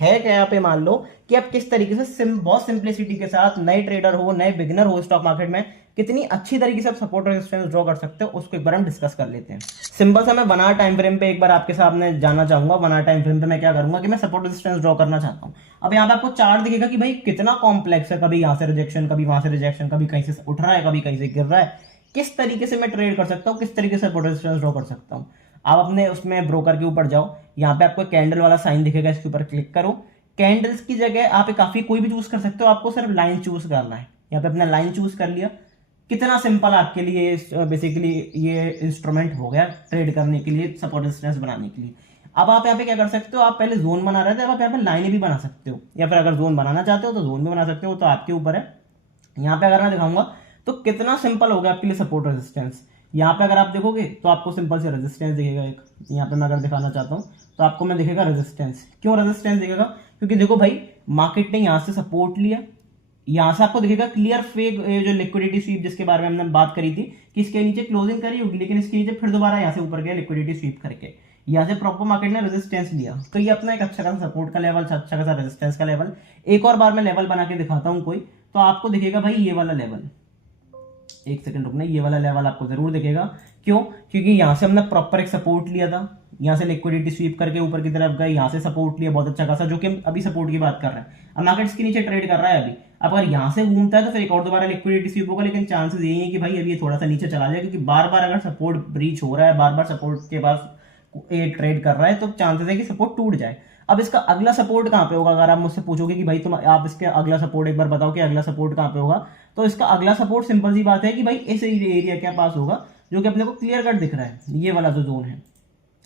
है क्या, यहाँ पे मान लो कि आप किस तरीके से बहुत सिंप्लिसिटी के साथ, नए ट्रेडर हो, नए बिगिनर हो स्टॉक मार्केट में, कितनी अच्छी तरीके से आप सपोर्ट रेजिस्टेंस ड्रॉ कर सकते हो, उसको एक बार हम डिस्कस कर लेते हैं। सिंपल सा मैं 1 आवर टाइम फ्रेम पे एक बार आपके सामने जाना चाहूंगा। 1 आवर टाइम फ्रेम पे मैं क्या करूंगा कि मैं सपोर्ट रेजिस्टेंस ड्रॉ करना चाहता हूं। अब यहाँ पे आपको चार्ट दिखेगा कि भाई कितना कॉम्प्लेक्स है, कभी यहाँ से रिजेक्शन, कभी वहां से रिजेक्शन, कभी कहीं से उठ रहा है, कभी कहीं से गिर रहा है। किस तरीके से मैं ट्रेड कर सकता हूँ, किस तरीके से सपोर्ट रेजिस्टेंस ड्रॉ कर सकता हूँ। आप अपने उसमें ब्रोकर के ऊपर जाओ, यहाँ पे आपको कैंडल वाला साइन दिखेगा, इसके ऊपर क्लिक करो। कैंडल्स की जगह आप काफी कोई भी चूज कर सकते हो, आपको सिर्फ लाइन चूज करना है। यहाँ पे अपना लाइन चूज कर लिया। कितना सिंपल आपके लिए बेसिकली ये इंस्ट्रूमेंट हो गया ट्रेड करने के लिए, सपोर्ट रेजिस्टेंस बनाने के लिए। अब आप यहाँ पे क्या कर सकते हो, आप पहले जोन बना रहे थे, अब आप यहाँ पे लाइन भी बना सकते हो, या फिर अगर जोन बनाना चाहते हो तो जोन भी बना सकते हो, तो आपके ऊपर है। यहाँ पे अगर मैं दिखाऊंगा तो कितना सिंपल हो गया आपके लिए सपोर्ट रेजिस्टेंस। यहाँ पे अगर आप देखोगे तो आपको सिंपल से रेजिस्टेंस दिखेगा एक। यहाँ पे मैं अगर दिखाना चाहता हूँ तो आपको मैं दिखेगा रेजिस्टेंस। क्यों रेजिस्टेंस दिखेगा? क्योंकि देखो भाई, मार्केट ने यहाँ से सपोर्ट लिया, यहाँ से आपको दिखेगा क्लियर फेक, जो लिक्विडिटी स्वीप जिसके बारे में हमने बात करी थी कि इसके नीचे क्लोजिंग करी होगी, लेकिन इसके नीचे फिर दोबारा यहाँ से ऊपर गया लिक्विडिटी स्वीप करके। यहाँ से प्रॉपर मार्केट ने रेजिस्टेंस लिया, तो ये अपना एक अच्छा खासा सपोर्ट का लेवल, अच्छा खासा रेजिस्टेंस का लेवल। एक और बार मैं लेवल बना के दिखाता हूँ कोई, तो आपको दिखेगा भाई ये वाला लेवल। एक सेकंड रुकना, ये वाला लेवल आपको जरूर दिखेगा। क्यों? क्योंकि यहाँ से हमने प्रॉपर एक सपोर्ट लिया था, यहाँ से लिक्विडिटी स्वीप करके ऊपर की तरफ गए, यहाँ से सपोर्ट लिया बहुत अच्छा खासा, जो कि हम अभी सपोर्ट की बात कर रहे हैं। अब मार्केट इसके नीचे ट्रेड कर रहा है अभी। अब अगर यहाँ से घूमता है तो फिर एक और दोबारा लिक्विडिटी स्वीप होगा, लेकिन चांसेस यही है कि भाई अभी ये थोड़ा सा नीचे चला जाए, क्योंकि बार बार अगर सपोर्ट ब्रीच हो रहा है, बार बार सपोर्ट के पास ये ट्रेड कर रहा है, तो चांसेस है कि सपोर्ट टूट जाए। अब इसका अगला सपोर्ट कहाँ पे होगा? अगर आप मुझसे पूछोगे कि भाई तुम आप इसके अगला सपोर्ट एक बार बताओ कि अगला सपोर्ट कहाँ पे होगा, तो इसका अगला सपोर्ट सिंपल सी बात है कि भाई इस एरिया के पास होगा, जो कि अपने को क्लियर कट दिख रहा है। ये वाला जो जोन है,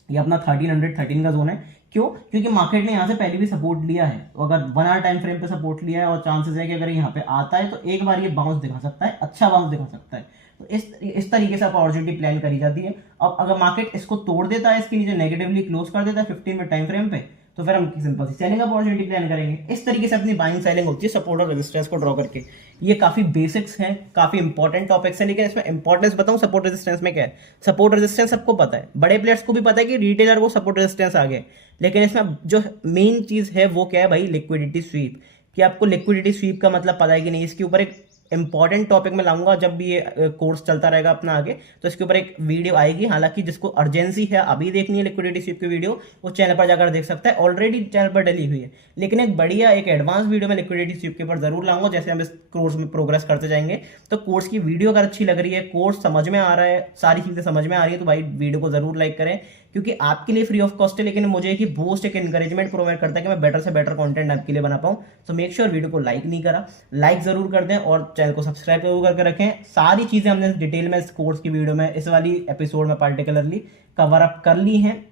ये अपना 1313 का जोन है। क्यों? क्योंकि मार्केट ने यहाँ से पहले भी सपोर्ट लिया है, तो अगर 1 आवर टाइम फ्रेम पे सपोर्ट लिया है, और चांसेस है कि अगर यहाँ पे आता है तो एक बार ये बाउंस दिखा सकता है, अच्छा बाउंस दिखा सकता है। तो इस तरीके से अपॉर्चुनिटी प्लान करी जाती है। अब अगर मार्केट इसको तोड़ देता है, इसके नीचे नेगेटिवली क्लोज कर देता है 15 मिनट टाइम फ्रेम पे, तो फिर हम सिंपल सी सेलिंग अपॉर्चुनिटी प्लान करेंगे। इस तरीके से अपनी बाइंग सेलिंग होती है सपोर्ट और रेजिस्टेंस को ड्रॉ करके। ये काफी बेसिक्स हैं, काफी इंपॉर्टेंट टॉपिक्स हैं, लेकिन इसमें इंपॉर्टेंस बताऊं सपोर्ट रेजिस्टेंस में क्या है। सपोर्ट रेजिस्टेंस सबको पता है, बड़े प्लेयर्स को भी पता है कि रिटेलर को सपोर्ट रेजिस्टेंस आ गया, लेकिन इसमें जो मेन चीज है वो क्या है भाई? Liquidity SVEEP. कि आपको लिक्विडिटी स्वीप का मतलब पता है कि नहीं, इसके ऊपर एक इंपॉर्टेंट टॉपिक में लाऊंगा जब भी ये कोर्स चलता रहेगा अपना आगे, तो इसके ऊपर एक वीडियो आएगी। हालांकि जिसको अर्जेंसी है अभी देखनी है लिक्विडिटी स्वीप की वीडियो, वो चैनल पर जाकर देख सकता है, ऑलरेडी चैनल पर डली हुई है। लेकिन एक बढ़िया एक एडवांस वीडियो में लिक्विडिटी स्वीप के ऊपर जरूर लाऊंगा, जैसे हम इस कोर्स में प्रोग्रेस करते जाएंगे। तो कोर्स की वीडियो अगर अच्छी लग रही है, कोर्स समझ में आ रहा है, सारी चीजें समझ में आ रही है, तो भाई वीडियो को जरूर लाइक करें, क्योंकि आपके लिए फ्री ऑफ कॉस्ट है, लेकिन मुझे एक बूस्ट, एक एनकरेजमेंट प्रोवाइड करता है कि मैं बेटर से बेटर कंटेंट आपके लिए बना पाऊं। तो मेक श्योर वीडियो को लाइक नहीं करा, लाइक जरूर कर दें, और चैनल को सब्सक्राइब जरूर करके रखें। सारी चीजें हमने डिटेल में इस कोर्स की वीडियो में, इस वाली एपिसोड में पार्टिकुलरली कवर अप कर ली हैं।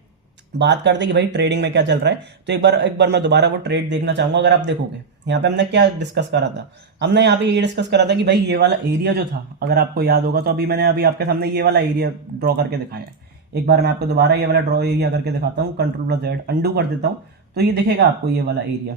बात करते हैं कि भाई ट्रेडिंग में क्या चल रहा है, तो एक बार मैं दोबारा वो ट्रेड देखना चाहूंगा। अगर आप देखोगे यहाँ पे हमने क्या डिस्कस करा था, हमने यहाँ पे ये डिस्कस करा था कि भाई ये वाला एरिया जो था, अगर आपको याद होगा, तो अभी मैंने आपके सामने ये वाला एरिया ड्रॉ करके दिखाया है। एक बार मैं आपको दोबारा ये वाला ड्रॉ एरिया करके दिखाता हूँ, Ctrl+Z अंडू कर देता हूँ, तो ये दिखेगा आपको ये वाला एरिया।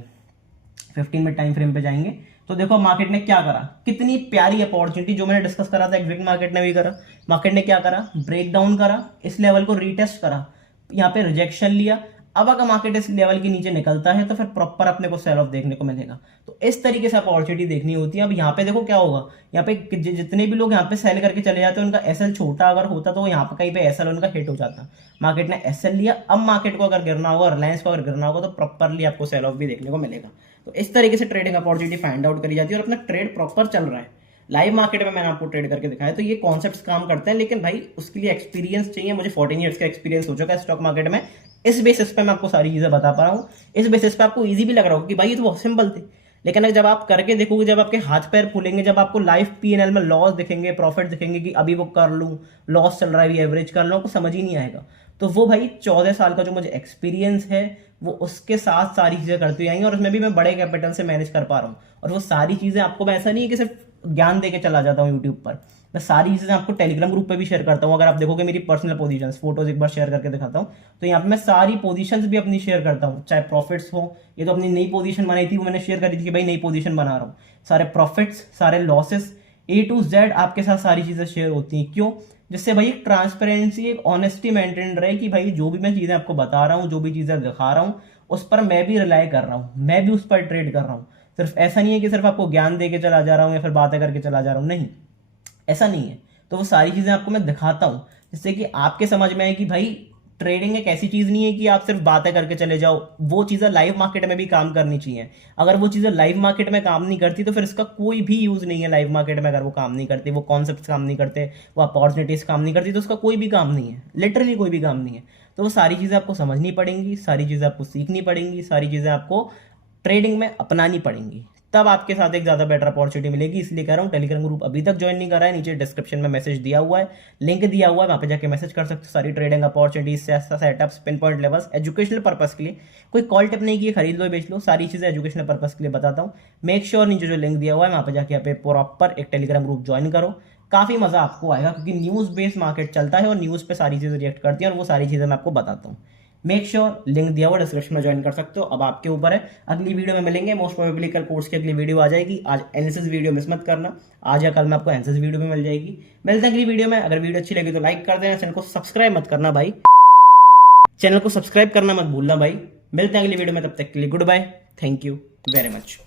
15 मिनट टाइम फ्रेम पे जाएंगे तो देखो मार्केट ने क्या करा, कितनी प्यारी अपॉर्चुनिटी जो मैंने डिस्कस करा था एग्जैक्ट मार्केट ने भी करा। मार्केट ने क्या करा? ब्रेक डाउन करा, इस लेवल को रीटेस्ट करा, यहाँ पे रिजेक्शन लिया। अब अगर मार्केट इस लेवल के नीचे निकलता है तो फिर प्रॉपर अपने को सेल ऑफ देखने को मिलेगा। तो इस तरीके से अपॉर्चुनिटी देखनी होती है। अब यहाँ पे देखो क्या होगा, यहाँ पे जितने भी लोग यहाँ पे सेल करके चले जाते हैं, उनका एसएल छोटा अगर होता तो यहाँ पे कहीं पे एसएल उनका हिट हो जाता। मार्केट ने एसएल लिया, अब मार्केट को अगर गिरना होगा, रिलायंस को अगर गिरना होगा, तो प्रॉपरली आपको सेल ऑफ भी देखने को मिलेगा। तो इस तरीके से ट्रेडिंग अपॉर्चुनिटी फाइंड आउट करी जाती है, और अपना ट्रेड प्रॉपर चल रहा है। लाइव मार्केट में मैंने आपको ट्रेड करके दिखाया, तो ये कॉन्सेप्ट्स काम करते हैं, लेकिन भाई उसके लिए एक्सपीरियंस चाहिए। मुझे 14 ईयर्स का एक्सपीरियंस हो चुका है स्टॉक मार्केट में। इस बेसिस पे मैं आपको सारी चीजें बता पा रहा हूँ। इस बेसिस पे आपको इजी भी लग रहा होगा कि भाई ये तो बहुत सिंपल थी, लेकिन जब आप करके देखोगे, जब आपके हाथ पैर फूलेंगे, जब आपको लाइव पीएनएल में लॉस दिखेंगे, प्रॉफिट दिखेंगे कि अभी वो कर लूँ, लॉस चल रहा है, एवरेज कर लूँ, आपको समझ ही नहीं आएगा। तो वो भाई 14 साल का जो मुझे एक्सपीरियंस है, वो उसके साथ सारी चीजें करती आएंगी, और उसमें भी मैं बड़े कैपिटल से मैनेज कर पा रहा हूँ। और वो सारी चीजें आपको, मैं ऐसा नहीं है कि सिर्फ ज्ञान देके चला जाता हूँ यूट्यूब पर, मैं सारी चीज़ें आपको टेलीग्राम ग्रुप पे भी शेयर करता हूँ। अगर आप देखोगे मेरी पर्सनल पोजीशंस फोटोज एक बार शेयर करके दिखाता हूँ, तो यहाँ पे मैं सारी पोजीशंस भी अपनी शेयर करता हूँ, चाहे प्रॉफिट्स हो, ये तो अपनी नई पोजीशन बनाई थी वो मैंने शेयर करी थी कि भाई नई पोजीशन बना रहा हूँ, सारे प्रॉफिट्स सारे लॉसेस A to Z आपके साथ सारी चीज़ें शेयर होती हैं। क्यों? जिससे भाई एक ट्रांसपेरेंसी एक ऑनेस्टी मेंटेन रहे कि भाई जो भी मैं चीज़ें आपको बता रहा हूँ, जो भी चीज़ें दिखा रहा हूँ, उस पर मैं भी रिलाई कर रहा हूँ, मैं भी उस पर ट्रेड कर रहा हूँ। सिर्फ ऐसा नहीं है कि सिर्फ आपको ज्ञान दे के चला जा रहा हूँ या फिर बातें करके चला जा रहा हूँ, नहीं, ऐसा नहीं है। तो वो सारी चीज़ें आपको मैं दिखाता हूँ जिससे कि आपके समझ में आए कि भाई ट्रेडिंग एक ऐसी चीज़ नहीं है कि आप सिर्फ बातें करके चले जाओ, वो चीज़ें लाइव मार्केट में भी काम करनी चाहिए। अगर वो चीज़ें लाइव मार्केट में काम नहीं करती तो फिर इसका कोई भी यूज़ नहीं है। लाइव मार्केट में अगर वो काम नहीं करते, वो कॉन्सेप्ट काम नहीं करते, वो अपॉर्चुनिटीज़ काम नहीं करती, तो उसका कोई भी काम नहीं है, लिटरली कोई भी काम नहीं है। तो वो सारी चीज़ें आपको समझनी पड़ेंगी, सारी चीज़ें आपको सीखनी पड़ेंगी, सारी चीज़ें आपको ट्रेडिंग में अपनानी पड़ेंगी, तब आपके साथ एक ज़्यादा बेटर अपॉर्चुनिटी मिलेगी। इसलिए कह रहा हूँ टेलीग्राम ग्रुप अभी तक ज्वाइन नहीं करा है, नीचे डिस्क्रिप्शन में मैसेज दिया हुआ है, लिंक दिया हुआ है, वहाँ पे जाके मैसेज कर सकते हो। सारी trading opportunities, setups, pin point levels, educational purpose के लिए, कोई कॉल टिप नहीं की खरीद लो बेच लो, सारी चीज़ें एजुकेशनल पर्पस के लिए बताता हूँ। मेक श्योर नीचे जो लिंक दिया हुआ है वहाँ पे जाके आप प्रॉपर एक टेलीग्राम ग्रुप ज्वाइन करो, काफ़ी मज़ा आपको आएगा, क्योंकि न्यूज़ बेस्ड मार्केट चलता है और न्यूज़ पे सारी चीज़ें रिएक्ट करती हैं और वो सारी चीज़ें मैं आपको बताता हूँ। मेक श्योर लिंक दिया हुआ डिस्क्रिप्शन में ज्वाइन कर सकते हो। अब आपके ऊपर है, अगली वीडियो में मिलेंगे, मोस्ट प्रोबेबली कल कोर्स की अगली वीडियो आ जाएगी। आज एनालिसिस वीडियो मिस मत करना, आज या कल में आपको एनालिसिस वीडियो भी मिल जाएगी। मिलते हैं अगली वीडियो में। अगर वीडियो अच्छी लगी तो लाइक कर देना, चैनल को सब्सक्राइब मत करना भाई, चैनल को सब्सक्राइब करना मत भूलना भाई। मिलते हैं अगली वीडियो में, तब तक के लिए good bye, thank you very much.